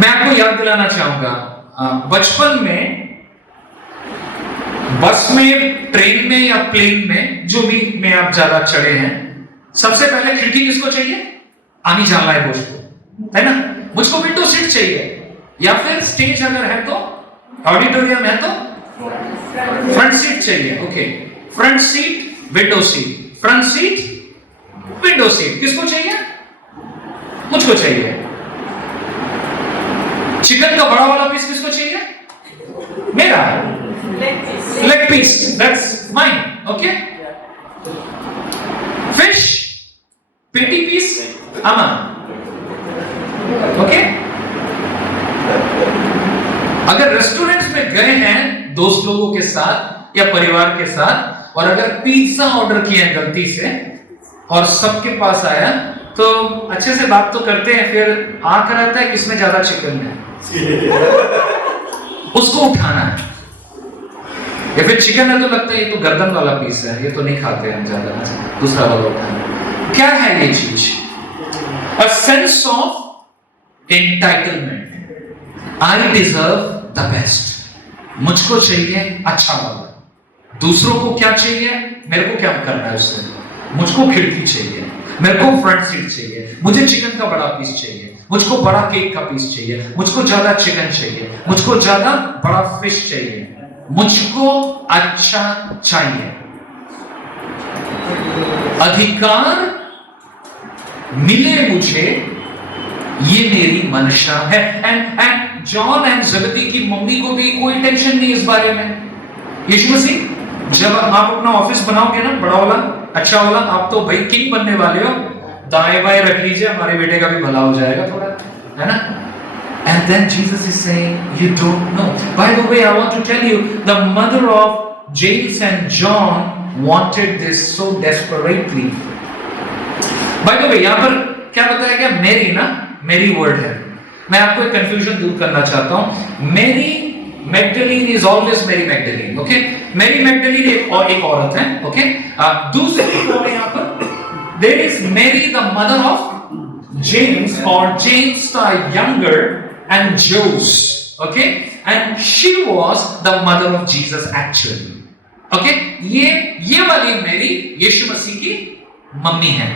मैं आपको याद दिलाना चाहूंगा, बचपन में बस में, ट्रेन में या प्लेन में, जो भी में आप ज्यादा चढ़े हैं, सबसे पहले खिड़की किसको चाहिए? आनी जाना है बोझ को, है ना? मुझको विंडो सीट चाहिए, या फिर स्टेज अगर है तो, ऑडिटोरियम है तो फ्रंट सीट चाहिए। Okay, front seat, window seat, front seat, window seat. किसको चाहिए? मुझको चाहिए। चिकन का बड़ा वाला पीस किसको चाहिए? मेरा। Leg piece, that's mine. Okay, fish patty piece अमन। ओके, अगर रेस्टोरेंट्स में गए हैं दोस्त लोगों के साथ या परिवार के साथ, और अगर पिज्जा ऑर्डर किया है गलती से और सबके पास आया, तो अच्छे से बात तो करते हैं, फिर आकर आता है किसमें ज्यादा चिकन है, उसको उठाना है। या फिर चिकन है तो लगता है ये तो गर्दन वाला पीस है, ये तो नहीं खाते हैं ज्यादा, दूसरा वाला उठाना। क्या है ये चीज? A sense of entitlement. I deserve the best, मुझको चाहिए अच्छा वाला। दूसरों को क्या चाहिए? मेरे को क्या करना है उससे? मुझको खिड़की चाहिए, मेरे को फ्रंट सीट चाहिए, मुझे चिकन का बड़ा पीस चाहिए, मुझको बड़ा केक का पीस चाहिए, मुझको ज्यादा चिकन चाहिए, मुझको ज्यादा बड़ा फिश चाहिए, मुझको अच्छा चाहिए। अधिकार मिले मुझे, ये मेरी मंशा है। एंड जॉन एंड ज़ेबेदी की मम्मी को भी कोई टेंशन नहीं इस बारे में। यीशु मसीह, जब आप अपना ऑफिस बनाओगे ना, बड़ा वाला, अच्छा वाला, आप तो भाई किंग बनने वाले हो, दाएं बाएं रख लीजिए, हमारे बेटे का भी भला हो जाएगा थोड़ा, है ना? And then Jesus is saying, you don't know. By the way, I want to tell you, the mother of James and John wanted this so desperately. By the way, यहाँ पर क्या बताया गया? मेरी ना, मेरी वर्ड है। मैं आपको एक कंफ्यूजन दूर करना चाहता हूँ। मेरी Magdalene is always Mary Magdalene, okay? Mary Magdalene एक औरत है, okay? दूसरी कौन है यहाँ पर? There is Mary, the mother of James, or James the younger, and Jose, okay? And she was the mother of Jesus actually, okay? ये वाली मेरी यीशु मसीह की मम्मी है।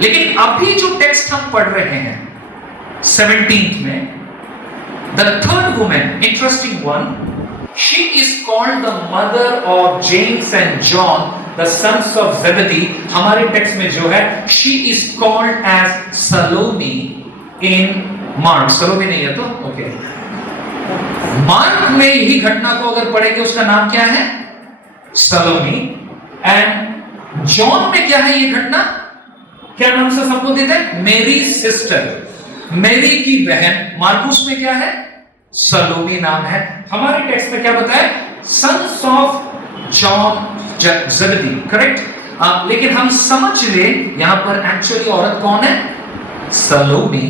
लेकिन अभी जो टेक्स्ट हम पढ़ रहे हैं 17th में, the third woman, interesting one, she is called the mother of James and John, the sons of Zebedee. हमारे टेक्स्ट में जो है, she is called as Salome in Mark. Salome नहीं है तो ओके। मार्क में ही घटना को अगर पढ़ेंगे, उसका नाम क्या है? सलोमी। एंड जॉन में क्या है ये घटना? क्या नाम से संबोधित है? मेरी सिस्टर, मेरी की बहन। मार्कुस में क्या है? सलोमी नाम है। हमारे टेक्स्ट में क्या बताया? Sons of John Zebedee, correct? लेकिन हम समझ ले यहां पर एक्चुअली औरत कौन है? सलोमी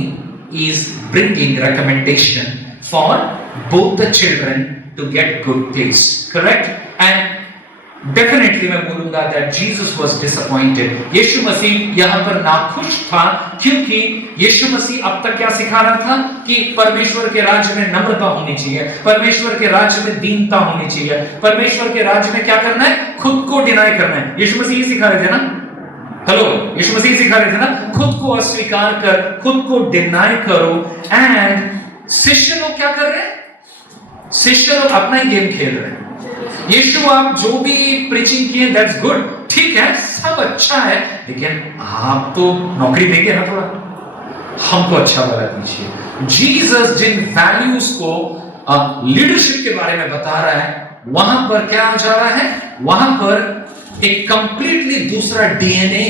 is bringing recommendation for both the children to get good place, correct? And definitely मैं बोलूंगा that Jesus was disappointed. यीशु मसीह यहाँ पर नाखुश था, क्योंकि यीशु मसीह अब तक क्या सिखा रहा था कि परमेश्वर के राज्य में नम्रता होनी चाहिए, परमेश्वर के राज्य में दीनता होनी चाहिए, परमेश्वर के राज्य में क्या करना है? खुद को डिनाई करना है। यीशु मसीह ये सिखा रहे थे ना, हेलो, यीशु मसीह सिखा रहे थे ना, खुद को अस्वीकार कर, खुद को डिनाई करो। एंड शिष्य लोग क्या कर रहे हैं? शिष्य लोग अपना ही गेम खेल रहे हैं। यीशु आप जो भी प्रीचिंग किए दैट्स गुड, ठीक है, सब अच्छा है, लेकिन आप तो नौकरी देंगे ना, थोड़ा हमको अच्छा वाला दीजिए। जीसस जिन वैल्यूज को लीडरशिप के बारे में बता रहा है, वहां पर क्या आ जा रहा है? वहां पर एक कंप्लीटली दूसरा डीएनए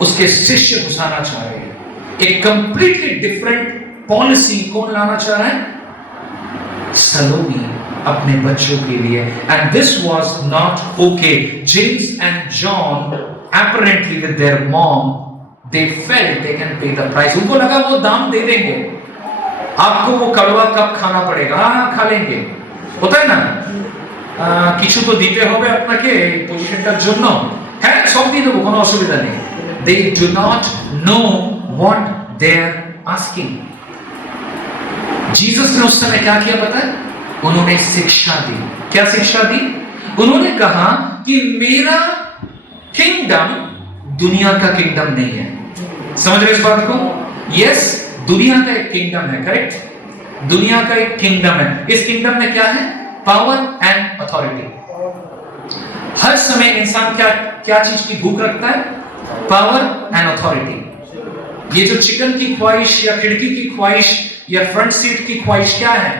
उसके शिष्य घुसाना चाह रहे हैं। एक कंप्लीटली डिफरेंट पॉलिसी कौन लाना चाह रहा है? सलोमी अपने बच्चों के लिए। And this was not okay. James and John apparently with their mom they felt they can pay the price। उनको लगा वो दाम दे देंगे, आपको वो कड़वा कब खाना पड़ेगा, हाँ खा लेंगे, होता है ना, কিছু তো দিতে হবে আপনাকে পজিশনটার জন্য, হ্যাঁ সব দিয়ে দেবো, কোনো অসুবিধা নেই। They do not know what they are asking। Jesus ने उस समय क्या किया पता है? उन्होंने शिक्षा दी। क्या शिक्षा दी? उन्होंने कहा कि मेरा किंगडम दुनिया का किंगडम नहीं है। समझ रहे इस बात को? यस, दुनिया का एक किंगडम है, करेक्ट? दुनिया का एक किंगडम है। इस किंगडम में क्या है? Power and authority. हर समय इंसान क्या क्या चीज की भूख रखता है? Power and authority. ये जो चिकन की ख्वाहिश या खिड़की की ख्वाहिश या फ्रंट सीट की ख्वाहिश क्या है?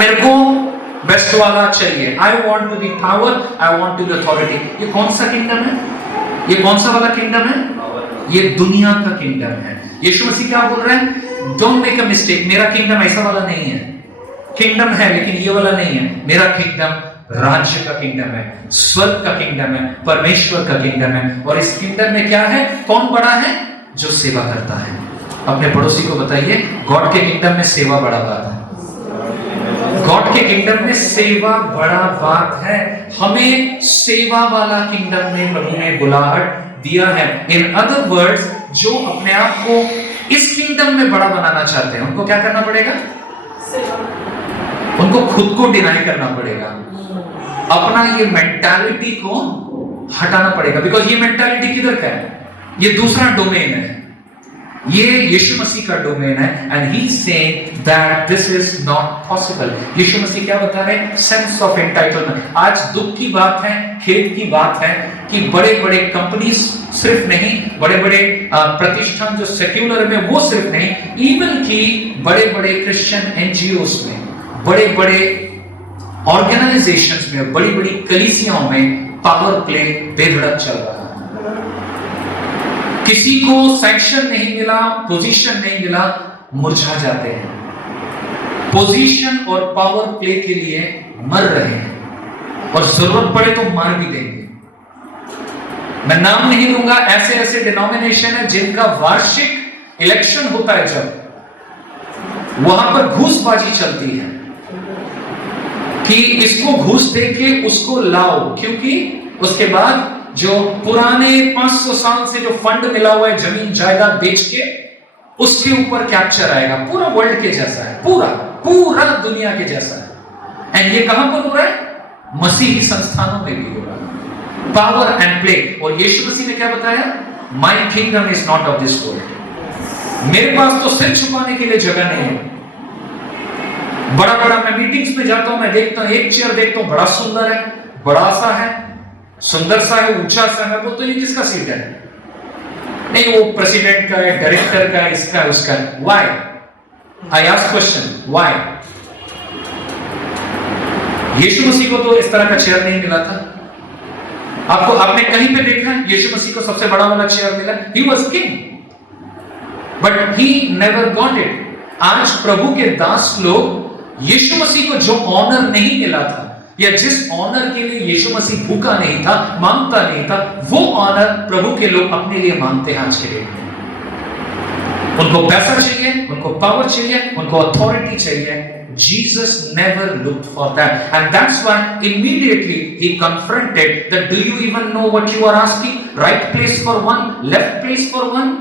मेरे को बेस्ट वाला चाहिए। I want to be power, I want to be authority. ये कौन सा किंगडम है? ये कौन सा वाला किंगडम है? ये दुनिया का किंगडम है। यीशु मसीह क्या बोल रहे हैं? डोंट मेक अ मिस्टेक, मेरा किंगडम ऐसा वाला नहीं है। किंगडम है लेकिन ये वाला नहीं है। मेरा किंगडम राज्य का किंगडम है, स्वर्ग का किंगडम है, परमेश्वर का किंगडम है। और इस किंगडम में क्या है? कौन बड़ा है? जो सेवा करता है। अपने पड़ोसी को बताइए, गॉड के किंगडम में सेवा बड़ा बात है। गॉड के किंगडम में सेवा बड़ा बात है। हमें सेवा वाला किंगडम में प्रभु ने बुलाहट दिया है। इन अदर वर्ड्स, जो अपने आप को इस किंगडम में बड़ा बनाना चाहते हैं, उनको क्या करना पड़ेगा? उनको खुद को डिनाई करना पड़ेगा, अपना ये मेंटालिटी को हटाना पड़ेगा। बिकॉज ये मेंटालिटी किधर का है? ये दूसरा डोमेन है, ये यीशु मसीह का डोमेन है। And he saying that this is not possible. Yeshu Masih क्या बता रहे हैं? Sense of entitlement. आज दुख की बात है, खेद की बात है कि बड़े बड़े कंपनीज सिर्फ नहीं, बड़े बड़े प्रतिष्ठान जो सेक्युलर में, वो सिर्फ नहीं, इवन कि बड़े बड़े क्रिश्चियन एनजीओस में, बड़े बड़े ऑर्गेनाइजेशंस में, बड़ी बड़ी कलीसियाओं में पावर प्ले बेधड़क चल रहा है। किसी को सैंक्शन नहीं मिला, पोजीशन नहीं मिला, मुरझा जाते हैं। पोजीशन और पावर प्ले के लिए मर रहे हैं, और जरूरत पड़े तो मार भी देंगे। मैं नाम नहीं लूंगा, ऐसे ऐसे डिनोमिनेशन है जिनका वार्षिक इलेक्शन होता है, जब वहां पर घूसबाजी चलती है कि इसको घूस देके उसको लाओ, क्योंकि उसके बाद जो पुराने 500 साल से जो फंड मिला हुआ है जमीन जायदाद बेच के, उसके ऊपर कैप्चर आएगा। पूरा वर्ल्ड के जैसा है, पूरा पूरा दुनिया के जैसा है। एंड ये कहां पर हो रहा है? मसीही संस्थानों में भी हो रहा है। Power and play. और यीशु मसीह ने क्या बताया? My kingdom is not of this world. मेरे पास तो सिर छुपाने के लिए जगह नहीं है। बड़ा बड़ा मैं मीटिंग्स में जाता हूं, मैं देखता हूं, एक चेयर देखता हूं, बड़ा सुंदर है, बड़ा सा है, सुंदर सा है, ऊंचा सा है, वो तो ये किसका सीट है? नहीं, वो प्रेसिडेंट का है, डायरेक्टर का है, इसका उसका। Why? I ask question, why? Yeshu Masih को तो इस तरह का चेयर नहीं मिला था। आपने कहीं पे देखा है यीशु मसीह को सबसे बड़ा वाला चेयर मिला? He was king, but he never got it. आज प्रभु के दास लोग यीशु मसीह को जो ऑनर नहीं मिला था, या जिस ऑनर के लिए यीशु मसीह भूखा नहीं था, मांगता नहीं था, वो ऑनर प्रभु के लोग अपने लिए मांगते हैं आज के लिए। उनको पैसा चाहिए, उनको पावर चाहिए, उनको अथॉरिटी चाहिए। Jesus never looked for that, and that's why immediately he confronted that, do you even know what you are asking? Right place for one, left place for one?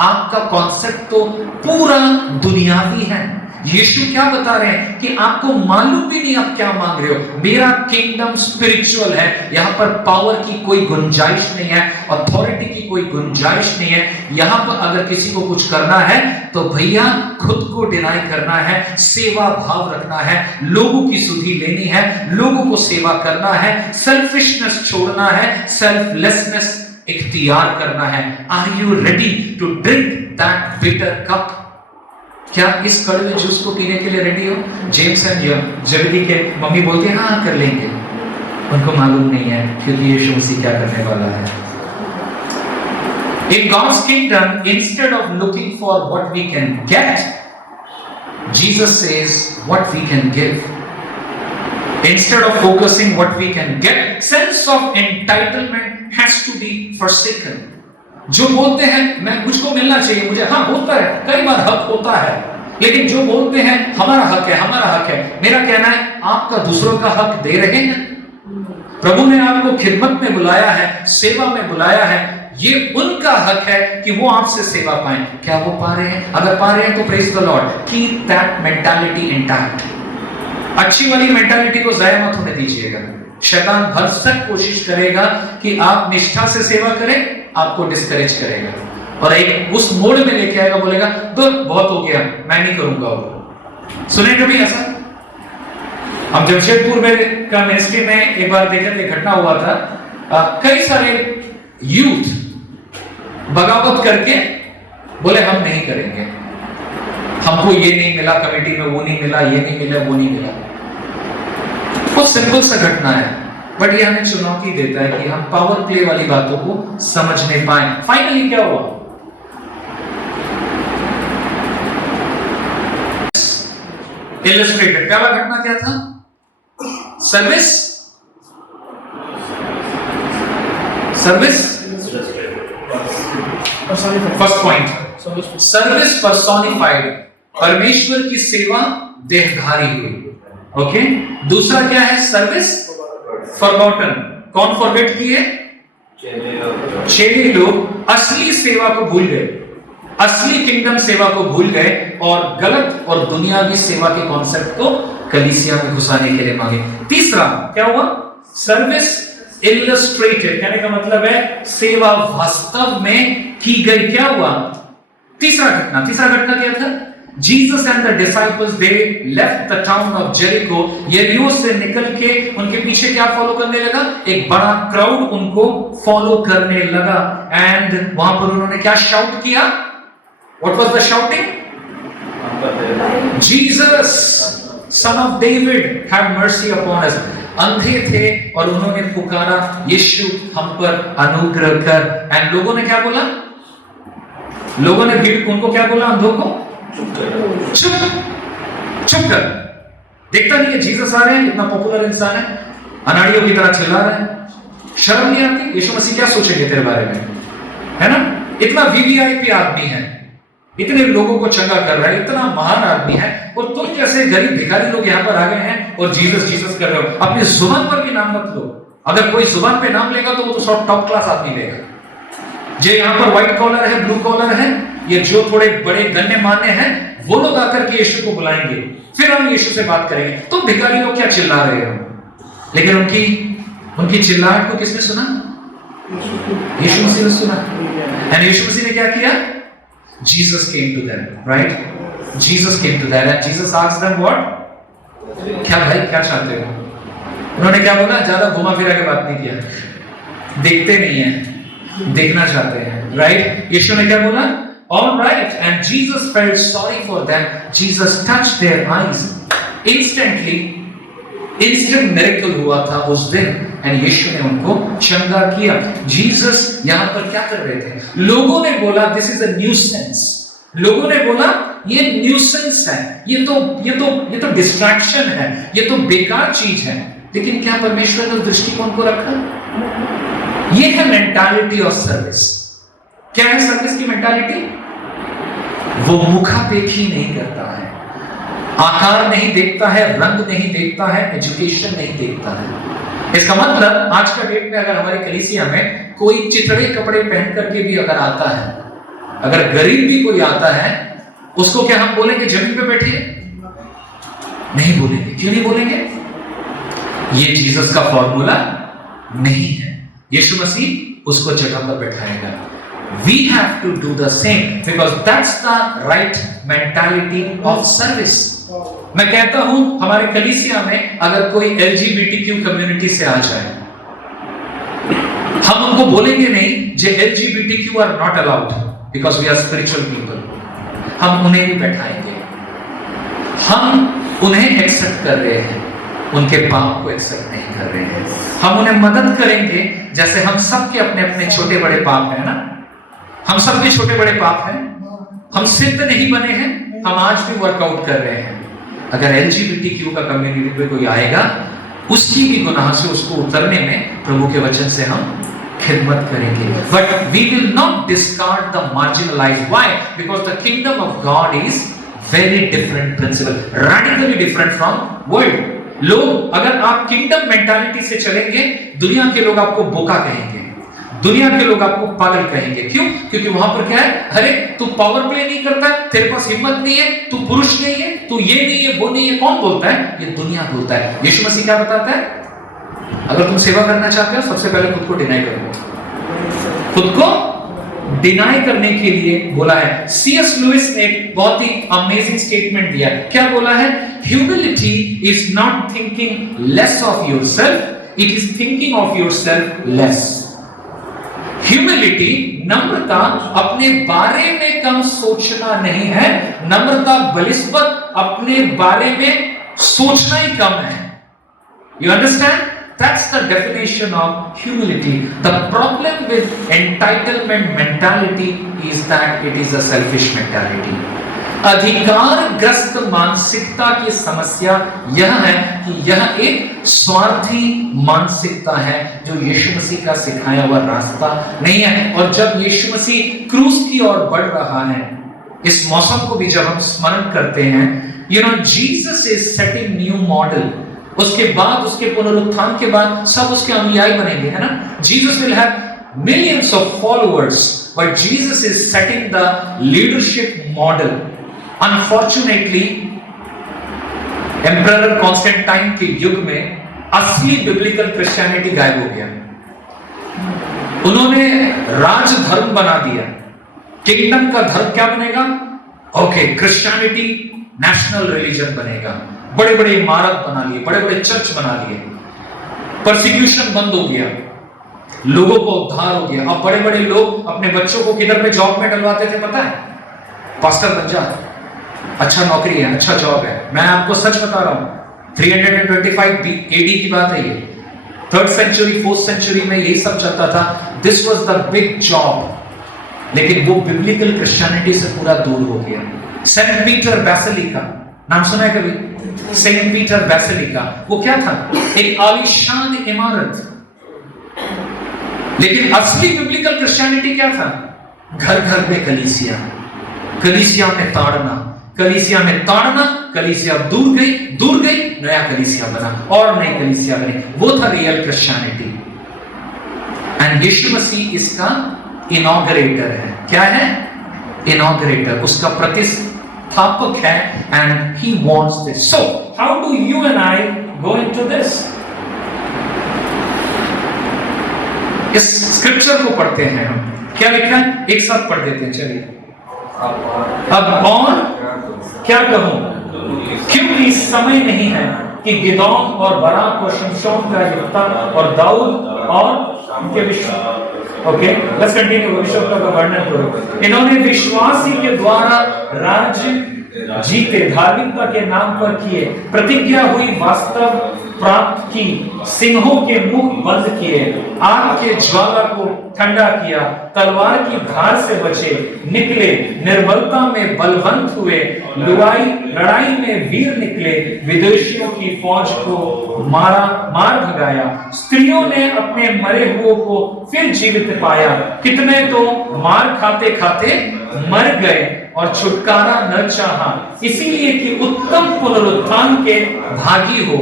आपका कॉन्सेप्ट तो पूरा दुनियावी है। यीशु क्या बता रहे हैं कि आपको मालूम भी नहीं आप क्या मांग रहे हो। मेरा किंगडम स्पिरिचुअल है, यहां पर पावर की कोई गुंजाइश नहीं है, अथॉरिटी की कोई गुंजाइश नहीं है। यहां पर अगर किसी को कुछ करना है तो भैया खुद को डिनाई करना है, सेवा भाव रखना है, लोगों की सुधि लेनी है, लोगों को सेवा करना है, सेल्फिशनेस छोड़ना है, सेल्फलेसनेस इख्तियार करना है। Are you ready to drink that bitter cup? क्या इस कड़वे जूस को पीने के लिए रेडी हो? जेम्स एंड जेबेदी के मम्मी बोलती है हाँ कर लेंगे, उनको मालूम नहीं है क्योंकि यीशु मसीह क्या करने वाला है। In God's kingdom, instead of looking for what we can get, Jesus says what we can give. Instead of focusing what we can get, sense of entitlement has to be forsaken. जो बोलते हैं मैं मुझको मिलना चाहिए, मुझे, हाँ होता है, कई बार हक होता है, लेकिन जो बोलते हैं हमारा हक है, हमारा हक है, मेरा कहना है आपका दूसरों का हक दे रहे हैं। प्रभु ने आपको खिदमत में बुलाया है, सेवा में बुलाया है, ये उनका हक है कि वो आपसे सेवा पाएं। क्या वो पा रहे हैं? अगर पा रहे हैं तो praise the Lord, keep that mentality intact. अच्छी वाली मेंटालिटी को जाया मत होने दीजिएगा। शैतान भरसक कोशिश करेगा कि आप निष्ठा से सेवा करें, आपको डिस्करेज करेगा और एक उस मोड में लेके आएगा, बोलेगा तो बहुत हो गया, मैं नहीं करूंगा वो। सुने कभी ऐसा? हम जमशेदपुर में का मिनिस्ट्री में एक बार देखे थे, घटना हुआ था, कई सारे यूथ बगावत करके बोले हम नहीं करेंगे, हमको ये नहीं मिला कमेटी में, वो नहीं मिला, ये नहीं मिला, वो नहीं मिला। बहुत सिंपल सा घटना है, बट ये हमें चुनौती देता है कि हम पावर प्ले वाली बातों को समझने पाए। फाइनली क्या हुआ? इलस्ट्रेटेड पहला घटना क्या था? Service first point, service personified, परमेश्वर की सेवा देहधारी हुई। ओके, दूसरा क्या है? Service forgotten. कौन फॉरगेट किए? चेले लोग असली सेवा को भूल गए, असली किंगडम सेवा को भूल गए और गलत और दुनियावी सेवा के कॉन्सेप्ट को कलीसिया में घुसाने के लिए मांगे। तीसरा क्या हुआ? सर्विस इलस्ट्रेटेड, कहने का मतलब है सेवा वास्तव में की गई। क्या हुआ? तीसरा घटना क्या था? Jesus and the disciples they left the town of Jericho. यरीहो से निकल के उनके पीछे क्या फॉलो करने लगा? एक बड़ा क्राउड उनको फॉलो करने लगा। एंड वहां पर उन्होंने क्या शाउट किया? What was the shouting? Jesus, son of David, have mercy upon us. अंधे थे और उन्होंने पुकारा, यीशु हम पर अनुग्रह कर। एंड लोगों ने क्या बोला? लोगों ने भीड़ उनको क्या बोला? अंधों को चुप कर। देखता नहीं है जीसस आ रहे हैं, इतना पॉपुलर इंसान है, अनाड़ियों की तरह चिल्ला रहा है, शर्म नहीं आती? यीशु मसीह क्या सोचेंगे तेरे बारे में? है ना? इतना वीवीआईपी आदमी है, इतने लोगों को चंगा कर रहा है, इतना महान आदमी है, और तुम जैसे गरीब भिखारी लोग यहाँ पर आ गए हैं और जीसस कर रहे हो। अपनी जुबान पर भी नाम मत लो। अगर कोई जुबान पे नाम लेगा तो वो तो सब टॉप क्लास आदमी लेगा। जो यहाँ पर व्हाइट कॉलर है, ब्लू कॉलर है, ये जो थोड़े बड़े गण्यमान्य हैं, वो लोग आकर के यीशु को बुलाएंगे, फिर हम यीशु से बात करेंगे। तो भिखारी लोग क्या चिल्ला रहे हो? लेकिन उनकी चिल्लाहट को किसने सुना? यीशु मसीह ने सुना। एंड यीशु मसीह ने क्या किया? Jesus came to them, right? Jesus came to them and Jesus asked them what? क्या भाई क्या चाहते हो? उन्होंने क्या बोला? ज्यादा घुमा फिरा के बात नहीं किया, देखते नहीं है, देखना चाहते हैं, राइट? यीशु ने क्या बोला? All right, and Jesus felt sorry for them. Jesus touched their eyes. Instant miracle हुआ था उस दिन, and यीशु ने उनको चंगा किया। जीसस यहाँ पर क्या कर रहे थे? लोगों ने बोला this is a nuisance. लोगों ने बोला ये न्यूसेंस है, ये तो डिस्ट्रैक्शन है, ये तो बेकार चीज है। लेकिन क्या परमेश्वर ने दृष्टिकोण को रखा? ये है मेंटालिटी ऑफ सर्विस। क्या है सर्विस की मेंटालिटी? वो मुखापेक्षी नहीं करता है, आकार नहीं देखता है, रंग नहीं देखता है, एजुकेशन नहीं देखता है। इसका मतलब आज का डेट में अगर हमारे कलीसिया में कोई चिथड़े कपड़े पहन करके भी अगर आता है, अगर गरीब भी कोई आता है, उसको क्या हम बोलेंगे जमीन पे बैठिए? नहीं बोलेंगे। क्यों नहीं बोलेंगे? ये जीसस का फॉर्मूला नहीं है। यीशु मसीह उसको जगह पर बैठाएगा। We have to do the same because that's the right mentality of service. मैं कहता हूं हमारे कलीसिया में अगर कोई LGBTQ कम्युनिटी से आ जाए, हम उनको बोलेंगे नहीं जे LGBTQ are not allowed because we are spiritual people. हम उन्हें भी बैठाएंगे। हम उन्हें एक्सेप्ट कर रहे हैं, उनके पाप को एक्सेप्ट नहीं कर रहे हैं। हम उन्हें मदद करेंगे, जैसे हम सबके अपने अपने छोटे बड़े पाप हैं ना, हम सब के छोटे बड़े पाप हैं। हम सिद्ध नहीं बने हैं, हम आज भी वर्कआउट कर रहे हैं। अगर LGBTQ का कम्युनिटी पे कोई आएगा, उसकी भी गुनाह से उसको उतरने में प्रभु के वचन से हम खिदमत करेंगे। But we will not discard the marginalized. Why? Because the kingdom of God is very different principle, radically different from world. लोग, अगर आप किंगडम मेंटालिटी से चलेंगे, दुनिया के लोग आपको बोका कहेंगे, दुनिया के लोग आपको पागल कहेंगे। क्यों? क्योंकि वहां पर क्या है? अरे तू पावर प्ले नहीं करता, तेरे पास हिम्मत नहीं है, तू पुरुष नहीं है, तू ये नहीं है, वो नहीं है। कौन बोलता है? ये दुनिया बोलता है। यीशु मसीह क्या बताता है? अगर तुम सेवा करना चाहते हो, सबसे पहले खुद को डिनाई करो। खुद को डिनाई करने के लिए बोला है। C.S. लुइस ने एक बहुत ही अमेजिंग स्टेटमेंट दिया। क्या बोला है? Humility is not thinking less of yourself, it is thinking of yourself less. Humility, नम्रता, अपने बारे में कम सोचना नहीं है। नम्रता, बलिस्पत, अपने बारे में सोचना ही कम है। You understand? That's the definition of humility. The problem with entitlement mentality is that it is a selfish mentality. अधिकारग्रस्त मानसिकता की समस्या यह है कि यह एक स्वार्थी मानसिकता है, जो यीशु मसीह का सिखाया हुआ रास्ता नहीं है। और जब यीशु मसीह क्रूस की ओर बढ़ रहा है, इस मौसम को भी जब हम स्मरण करते हैं, Jesus is setting new model. उसके बाद, उसके पुनरुत्थान के बाद सब उसके अनुयायी बनेंगे, है ना? Jesus will have millions of followers, but Jesus is setting the leadership model. Unfortunately emperor Constantine के युग में असली बिब्लिकल क्रिश्चियनिटी गायब हो गया। उन्होंने राज धर्म बना दिया। किंगडम का धर्म क्या बनेगा? ओके, क्रिश्चियनिटी नेशनल रिलीजन बनेगा। बड़े बड़े इमारत बना लिए, बड़े बड़े चर्च बना लिए, परसिक्यूशन बंद हो गया, लोगों को उद्धार हो गया। अब बड़े बड़े लोग अपने बच्चों को किधर में जॉब में डलवाते थे पता है? पास्टर बन जा, अच्छा नौकरी है, अच्छा जॉब है। मैं आपको सच बता रहा हूं, 325 AD की बात है ये। 3rd सेंचुरी 4th सेंचुरी में यही सब चलता था। This was the big job. लेकिन वो बिब्लिकल क्रिश्चियनिटी से पूरा दूर हो गया। सेंट पीटर बैसिलिका, नाम सुना है कभी? सेंट पीटर बैसिलिका, वो क्या था? एक आलीशान इमारत। लेकिन असली बिब्लिकल क्रिश्चियनिटी क्या था? घर घर में कलीसिया, कलीसिया में ताड़ना, कलीसिया में ताड़ना, कलीसिया दूर गई, नया कलीसिया बना और नई कलीसिया बनी। वो था रियल क्रिश्चियनिटी। एंड यीशु मसीह इसका इनॉग्रेटर है। क्या है? इनॉग्रेटर, उसका प्रतिष्ठापक है। And he wants this. So how do you and I go into this? इस स्क्रिप्चर को पढ़ते हैं हम। क्या लिखा है? एक साथ पढ़ देते हैं, चलिए। अब और क्या कहूं, क्योंकि समय नहीं है कि गिदोन और बराक और शिमशोन का युक्ता और दाऊद और उनके ओके, लेट्स कंटिन्यू। भविष्यवक्ता का वर्णन करो। इन्होंने विश्वास ही के द्वारा राज्य जीते, धार्मिकता के नाम पर किए, प्रतिज्ञा हुई वास्तव प्राप्त की, सिंहों के मुख बंद किए, आग के ज्वाला को ठंडा किया, तलवार की धार से बचे, निकले, निर्बलता में बलवंत हुए, लड़ाई में वीर निकले, विदेशियों की फौज को मार भगाया, स्त्रियों ने अपने मरे हुओं को फिर जीवित पाया, कितने तो मार खाते खाते मर गए और छुटकारा न चाहा, इसीलिए कि उत्तम पुनरुत्थान के भागी हो।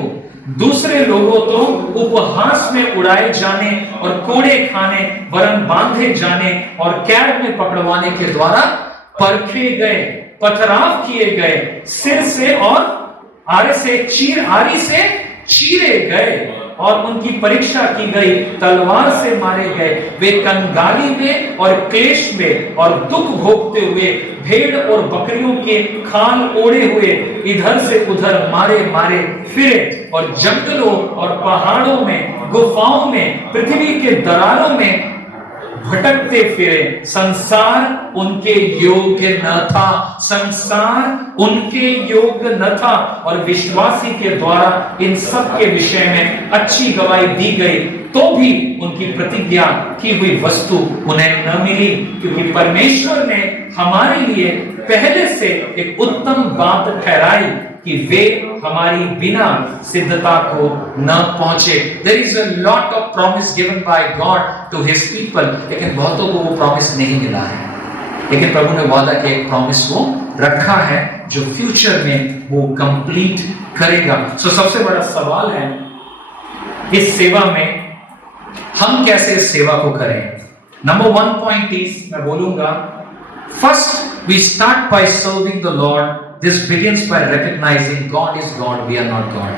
दूसरे लोगों तो उपहास में उड़ाए जाने और कोड़े खाने, वरन बांधे जाने और कैद में पकड़वाने के द्वारा परखे गए, पथराव किए गए, सिर से और आरी से चीरे गए और उनकी परीक्षा की गई, तलवार से मारे गए। वे कंगाली में और क्लेश में और दुख भोगते हुए, भेड़ और बकरियों के खाल ओढ़े हुए इधर से उधर मारे मारे फिरे और जंगलों और पहाड़ों में, गुफाओं में, पृथ्वी के दरारों में भटकते फिरे। संसार उनके योग्य न था, संसार उनके योग्य न था। और विश्वासी के द्वारा इन सब के विषय में अच्छी गवाही दी गई, तो भी उनकी प्रतिज्ञा की हुई वस्तु उन्हें न मिली, क्योंकि परमेश्वर ने हमारे लिए पहले से एक उत्तम बात ठहराई कि वे हमारी बिना सिद्धता को न पहुंचे। There is a lot of promise given by God to His people, लेकिन बहुतों को वो प्रॉमिस नहीं मिला है। लेकिन प्रभु ने वादा किया, एक प्रॉमिस वो रखा है जो फ्यूचर में वो कंप्लीट करेगा। सो सबसे बड़ा सवाल है इस सेवा में हम कैसे इस सेवा को करें। नंबर 1 पॉइंट इज, मैं बोलूंगा, first we start by serving the Lord. This begins by recognizing God is God, we are not God.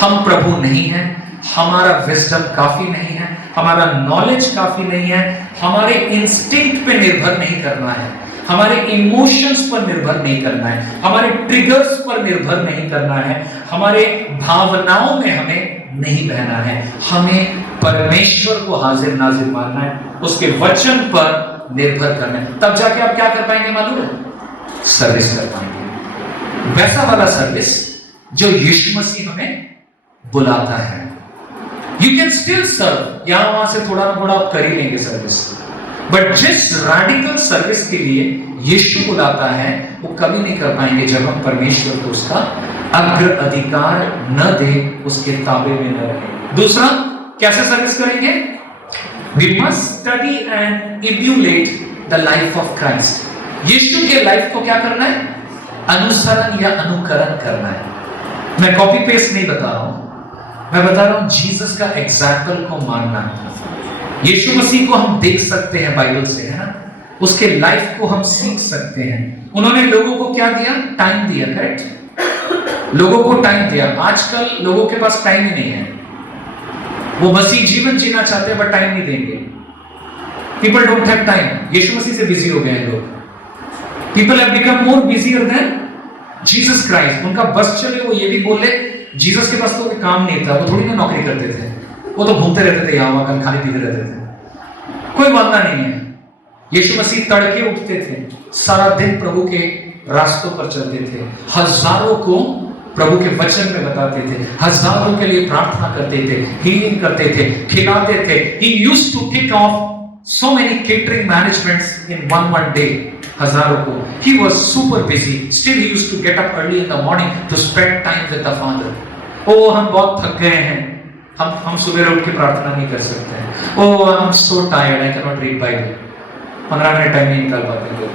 हम प्रभु नहीं हैं, हमारा विजडम काफी नहीं है, हमारा नॉलेज काफी नहीं है, हमारे इंस्टिंक्ट पे निर्भर नहीं करना है, हमारे इमोशंस पर निर्भर नहीं करना है, हमारे ट्रिगर्स पर निर्भर नहीं करना है, हमारे भावनाओं में हमें नहीं बहना है। हमें परमेश्वर को हाजिर नाजिर मानना है, उसके वचन पर निर्भर करना है। तब जाके आप क्या कर पाएंगे मालूम है? सर्विस कर पाएंगे, वैसा वाला सर्विस जो यीशु मसीह हमें बुलाता है। यू कैन स्टिल सर्व, यहां वहां से थोड़ा ना थोड़ा कर ही लेंगे सर्विस, बट जिस रैडिकल सर्विस के लिए यीशु बुलाता है वो कभी नहीं कर पाएंगे जब हम परमेश्वर को उसका अग्र अधिकार न दे, उसके ताबे में न रहे। दूसरा, कैसे सर्विस करेंगे? We must study and emulate the life of Christ. Yeshu के लाइफ को क्या करना है? अनुसरण या अनुकरण करना है। मैं कॉपी पेस्ट नहीं बता रहा हूं, मैं बता रहा हूं जीसस का एग्जाम्पल को मानना है। यीशु मसीह को हम देख सकते हैं बाइबल से, है ना, उसके लाइफ को हम सीख सकते हैं। उन्होंने लोगों को क्या दिया? टाइम दिया, करेक्ट? लोगों को टाइम दिया। आजकल लोगों के पास टाइम ही नहीं है, वो मसीह जीवन जीना चाहते हैं बट टाइम नहीं देंगे। People don't have time. Yeshu Masih से बिजी हो गए हैं लोग। People have become more busier than Jesus Christ. उनका बस चले, वो ये भी बोले, जीसस के पास तो कोई काम नहीं था, वो थोड़ी ना नौकरी करते थे, वो तो घूमते रहते थे, यहाँ वहाँ खाली पीते रहते थे, कोई वादा नहीं है। यीशु मसीह तड़के उठते थे, सारा दिन प्रभु के रास्तों पर चलते थे, हजारों को प्रभु के वचन में बताते थे, हजारों के लिए प्रार्थना करते थे, हीलिंग करते थे, खिलाते थे। He used to take off so many catering managements in one day. हजारों को। He was super busy. Still he used to get up early in the morning to spend time with the Father. ओ हम बहुत थक गए हैं, हम सुबह उठ के प्रार्थना नहीं कर सकते हैं। ओ I'm so tired, I cannot read Bible. 15 minute time नहीं निकाल पाते लोग,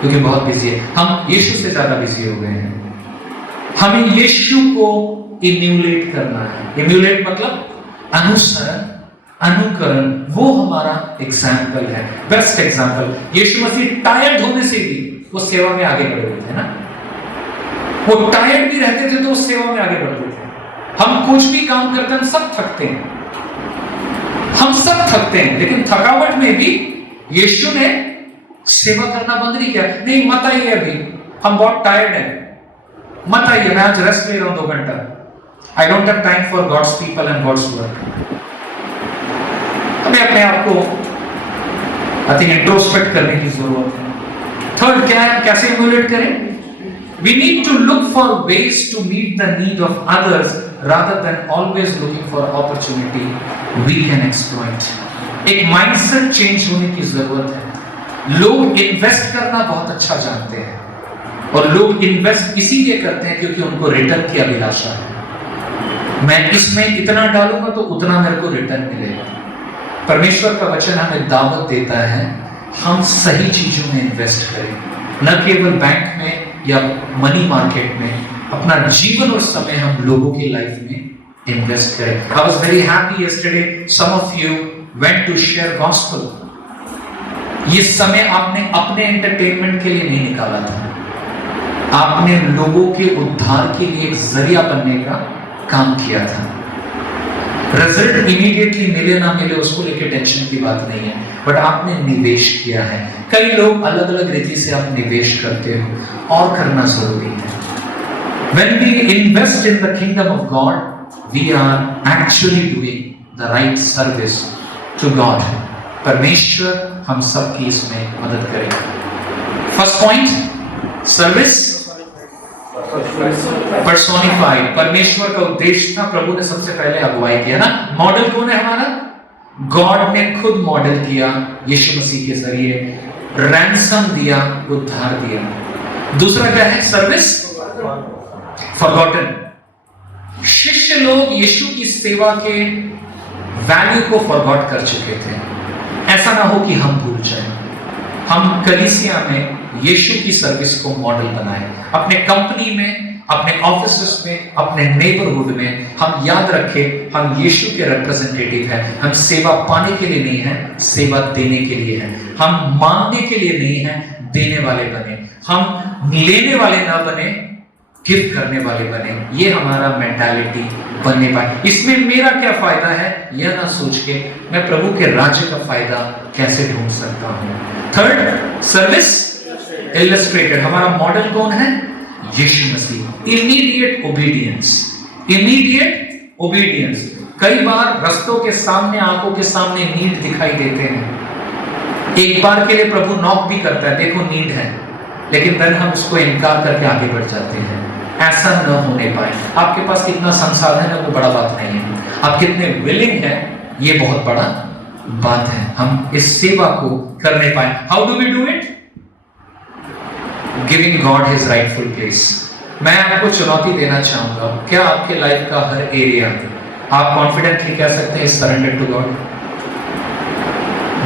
क्योंकि बहुत बिजी है। हम यीशु से ज्यादा बिजी हो गए हैं। हमें यीशु को इम्यूलेट करना है। इम्यूलेट मतलब अनुसरण, अनुकरण, वो हमारा एग्जाम्पल है, बेस्ट एग्जाम्पल। यीशु मसीह टायर्ड होने से भी वो सेवा में आगे बढ़ रहे थे ना, वो टायर्ड भी रहते थे तो उस सेवा में आगे बढ़ते थे। हम कुछ भी काम करते हैं, हम सब थकते हैं, हम सब थकते हैं, लेकिन थकावट में भी यीशु ने सेवा करना बंद नहीं किया। नहीं, मत आइए, अभी हम बहुत टायर्ड हैं, मत आइए, मैं आज रेस्ट ले रहा हूं 2 घंटा। I don't have time for God's people and God's work. हमें अपने आप को आई थिंक इंट्रोस्पेक्ट करने की जरूरत है। थर्ड क्या है, कैसे इम्यूलेट करें? We need to look for ways to meet the need of others rather than always looking for opportunity we can exploit. एक माइंडसेट चेंज होने की जरूरत है। लोग इन्वेस्ट करना बहुत अच्छा जानते हैं, और लोग इन्वेस्ट इसीलिए करते हैं क्योंकि उनको रिटर्न की अभिलाषा है। मैं इसमें इतना डालूंगा तो उतना मेरे को रिटर्न मिलेगा। परमेश्वर का वचन हमें दावत देता है हम सही चीजों में इन्वेस्ट करें, न केवल बैंक में या मनी मार्केट में, अपना जीवन और समय हम लोगों की लाइफ में इन्वेस्ट करें। I was very happy yesterday some of you went to share gospel. ये समय आपने अपने एंटरटेनमेंट के लिए नहीं निकाला था, आपने लोगों के उद्धार के लिए एक जरिया बनने का काम किया था। रिजल्ट इमीडिएटली मिले ना मिले उसको लेके टेंशन की बात नहीं है, बट आपने निवेश किया है। कई लोग अलग अलग रीति से आप निवेश करते हो और करना जरूरी है। When we invest in the kingdom of God, we are actually doing the right service to God. परमेश्वर हम सबकी इसमें मदद करेगा। First point, service personified. परमेश्वर का उद्देश्य था, प्रभु ने सबसे पहले अगुवाई किया ना। मॉडल कौन है हमारा? गॉड ने खुद मॉडल किया यीशु मसीह के जरिए, रैंसम दिया, उद्धार दिया। दूसरा क्या है? Service forgotten. शिष्य लोग यीशु की सेवा के वैल्यू को फॉरगॉट कर चुके थे। ऐसा ना हो कि हम भूल जाएं। हम कलीसिया में यीशु की सर्विस को मॉडल बनाएं। अपने कंपनी में, अपने ऑफिस में, अपने नेबरहुड में हम याद रखें हम यीशु के रिप्रेजेंटेटिव हैं। हम सेवा पाने के लिए नहीं है, सेवा देने के लिए है। हम मांगने के लिए नहीं है, देने वाले बने। हम लेने वाले ना बने, गिफ्ट करने वाले बने। ये हमारा मेंटालिटी बनने पाए। इसमें मेरा क्या फायदा है यह ना सोच के मैं प्रभु के राज्य का फायदा कैसे ढूंढ सकता हूं। Third, service illustrated. हमारा मॉडल कौन है? Yeshu Masih. Immediate obedience, immediate obedience. कई बार रस्तों के सामने, आंखों के सामने नीड दिखाई देते हैं। एक बार के लिए प्रभु नॉक भी करता है, देखो नीड है, लेकिन फिर हम उसको इनकार करके आगे बढ़ जाते हैं। ऐसा न होने पाए। आपके पास कितना संसाधन है वो बड़ा बात नहीं है, आप कितने विलिंग हैं ये बहुत बड़ा बात है। हम इस सेवा को करने पाए। How do we do it? Giving God his rightful place. मैं आपको चुनौती देना चाहूंगा, क्या आपके लाइफ का हर एरिया आप कॉन्फिडेंटली कह सकते हैं सरेंडर टू गॉड?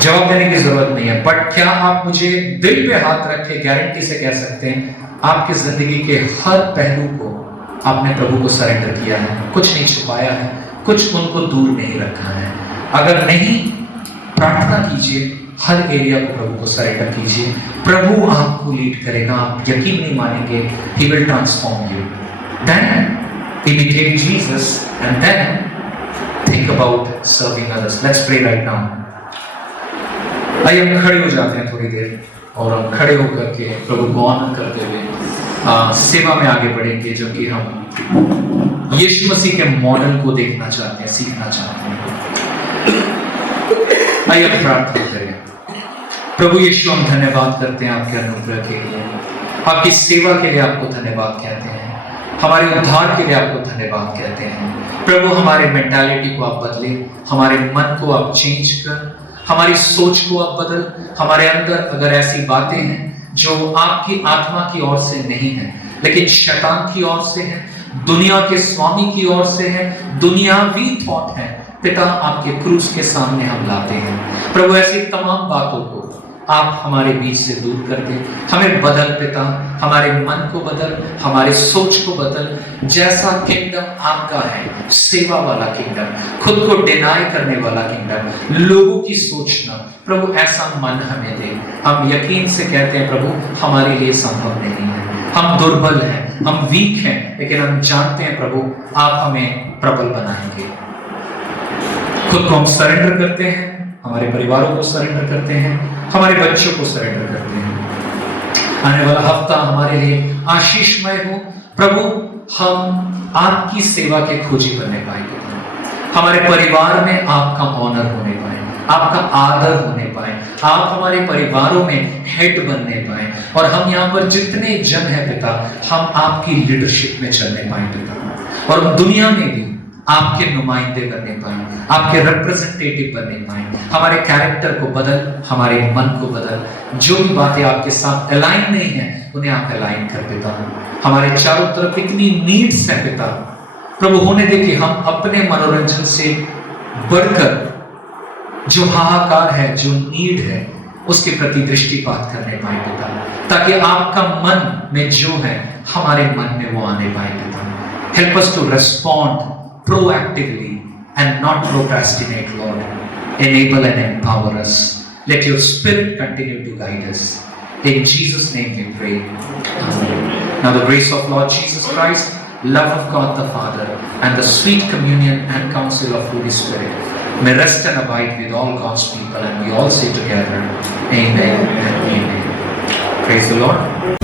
जवाब देने की जरूरत नहीं है, बट क्या आप मुझे दिल पे हाथ रख के गारंटी से कह सकते हैं आपकी जिंदगी के हर पहलू को आपने प्रभु को सरेंडर किया है, कुछ नहीं छुपाया है, कुछ उनको दूर नहीं रखा है? अगर नहीं, प्रार्थना कीजिए, हर एरिया को प्रभु को सरेंडर कीजिए। प्रभु आपको लीड करेगा, आप यकीन नहीं मानेंगे, he will transform you. Then imitate Jesus and then think about serving others. Let's pray right now. आइए हम खड़े हो जाते हैं थोड़ी देर, और हम खड़े होकर के प्रभु को ऑनर करते हुए सेवा में आगे बढ़ेंगे, जो कि हम यीशु मसीह के मॉडल को देखना चाहते हैं, सीखना चाहते हैं। आइए हम प्रार्थना करें। प्रभु यीशु, हम धन्यवाद करते हैं आपके अनुग्रह के लिए, आपकी सेवा के लिए आपको धन्यवाद कहते हैं, हमारे उद्धार के लिए आपको धन्यवाद कहते हैं। प्रभु, हमारे मेंटालिटी को आप बदले, हमारे मन को आप चेंज कर, हमारी सोच को आप बदल। हमारे अंदर अगर ऐसी बातें हैं जो आपकी आत्मा की ओर से नहीं है, लेकिन शैतान की ओर से है, दुनिया के स्वामी की ओर से है, दुनियावी थॉट है, पिता आपके क्रूस के सामने हम लाते हैं। प्रभु, ऐसी तमाम बातों को आप हमारे बीच से दूर कर दे। हमें बदल पिता, हमारे मन को बदल, हमारे सोच को बदल। जैसा किंगडम आपका है, सेवा वाला किंगडम, खुद को डिनाई करने वाला किंगडम, लोगों की सोचना, प्रभु ऐसा मन हमें दे। हम यकीन से कहते हैं प्रभु, हमारे लिए संभव नहीं है, हम दुर्बल हैं, हम वीक हैं, लेकिन हम जानते हैं प्रभु आप हमें प्रबल बनाएंगे। खुद को हम सरेंडर करते हैं, हमारे परिवारों को सरेंडर करते हैं, हमारे बच्चों को सरेंडर करते हैं। आने वाला हफ्ता हमारे लिए आशीषमय हो प्रभु। हम आपकी सेवा के खोजी बनने पाएंगे, हमारे परिवार में आपका ऑनर होने पाए, आपका आदर होने पाए, आप हमारे परिवारों में हेड बनने पाए, और हम यहाँ पर जितने जन हैं पिता, हम आपकी लीडरशिप में चलने पाए पिता, और दुनिया में भी आपके नुमाइंदे बनने पाए, आपके रिप्रेजेंटेटिव बनने पाए। हमारे कैरेक्टर को बदल, हमारे मन को बदल। जो भी बातें आपके साथ अलाइन नहीं है उन्हें आप अलाइन कर पिता। हमारे चारों तरफ इतनी नीड्स है पिता, प्रभु होने दे कि हम अपने मनोरंजन से बढ़कर जो हाहाकार है, जो नीड है, उसके प्रति दृष्टिपात करने पाए पिता, ताकि आपका मन में जो है हमारे मन में वो आने पाए पिता। Help us to respond proactively and not procrastinate, Lord. Enable and empower us. Let your spirit continue to guide us. In Jesus' name we pray. Amen. Now the grace of Lord Jesus Christ, love of God the Father, and the sweet communion and counsel of Holy Spirit may rest and abide with all God's people, and we all say together, Amen and Amen. Praise the Lord.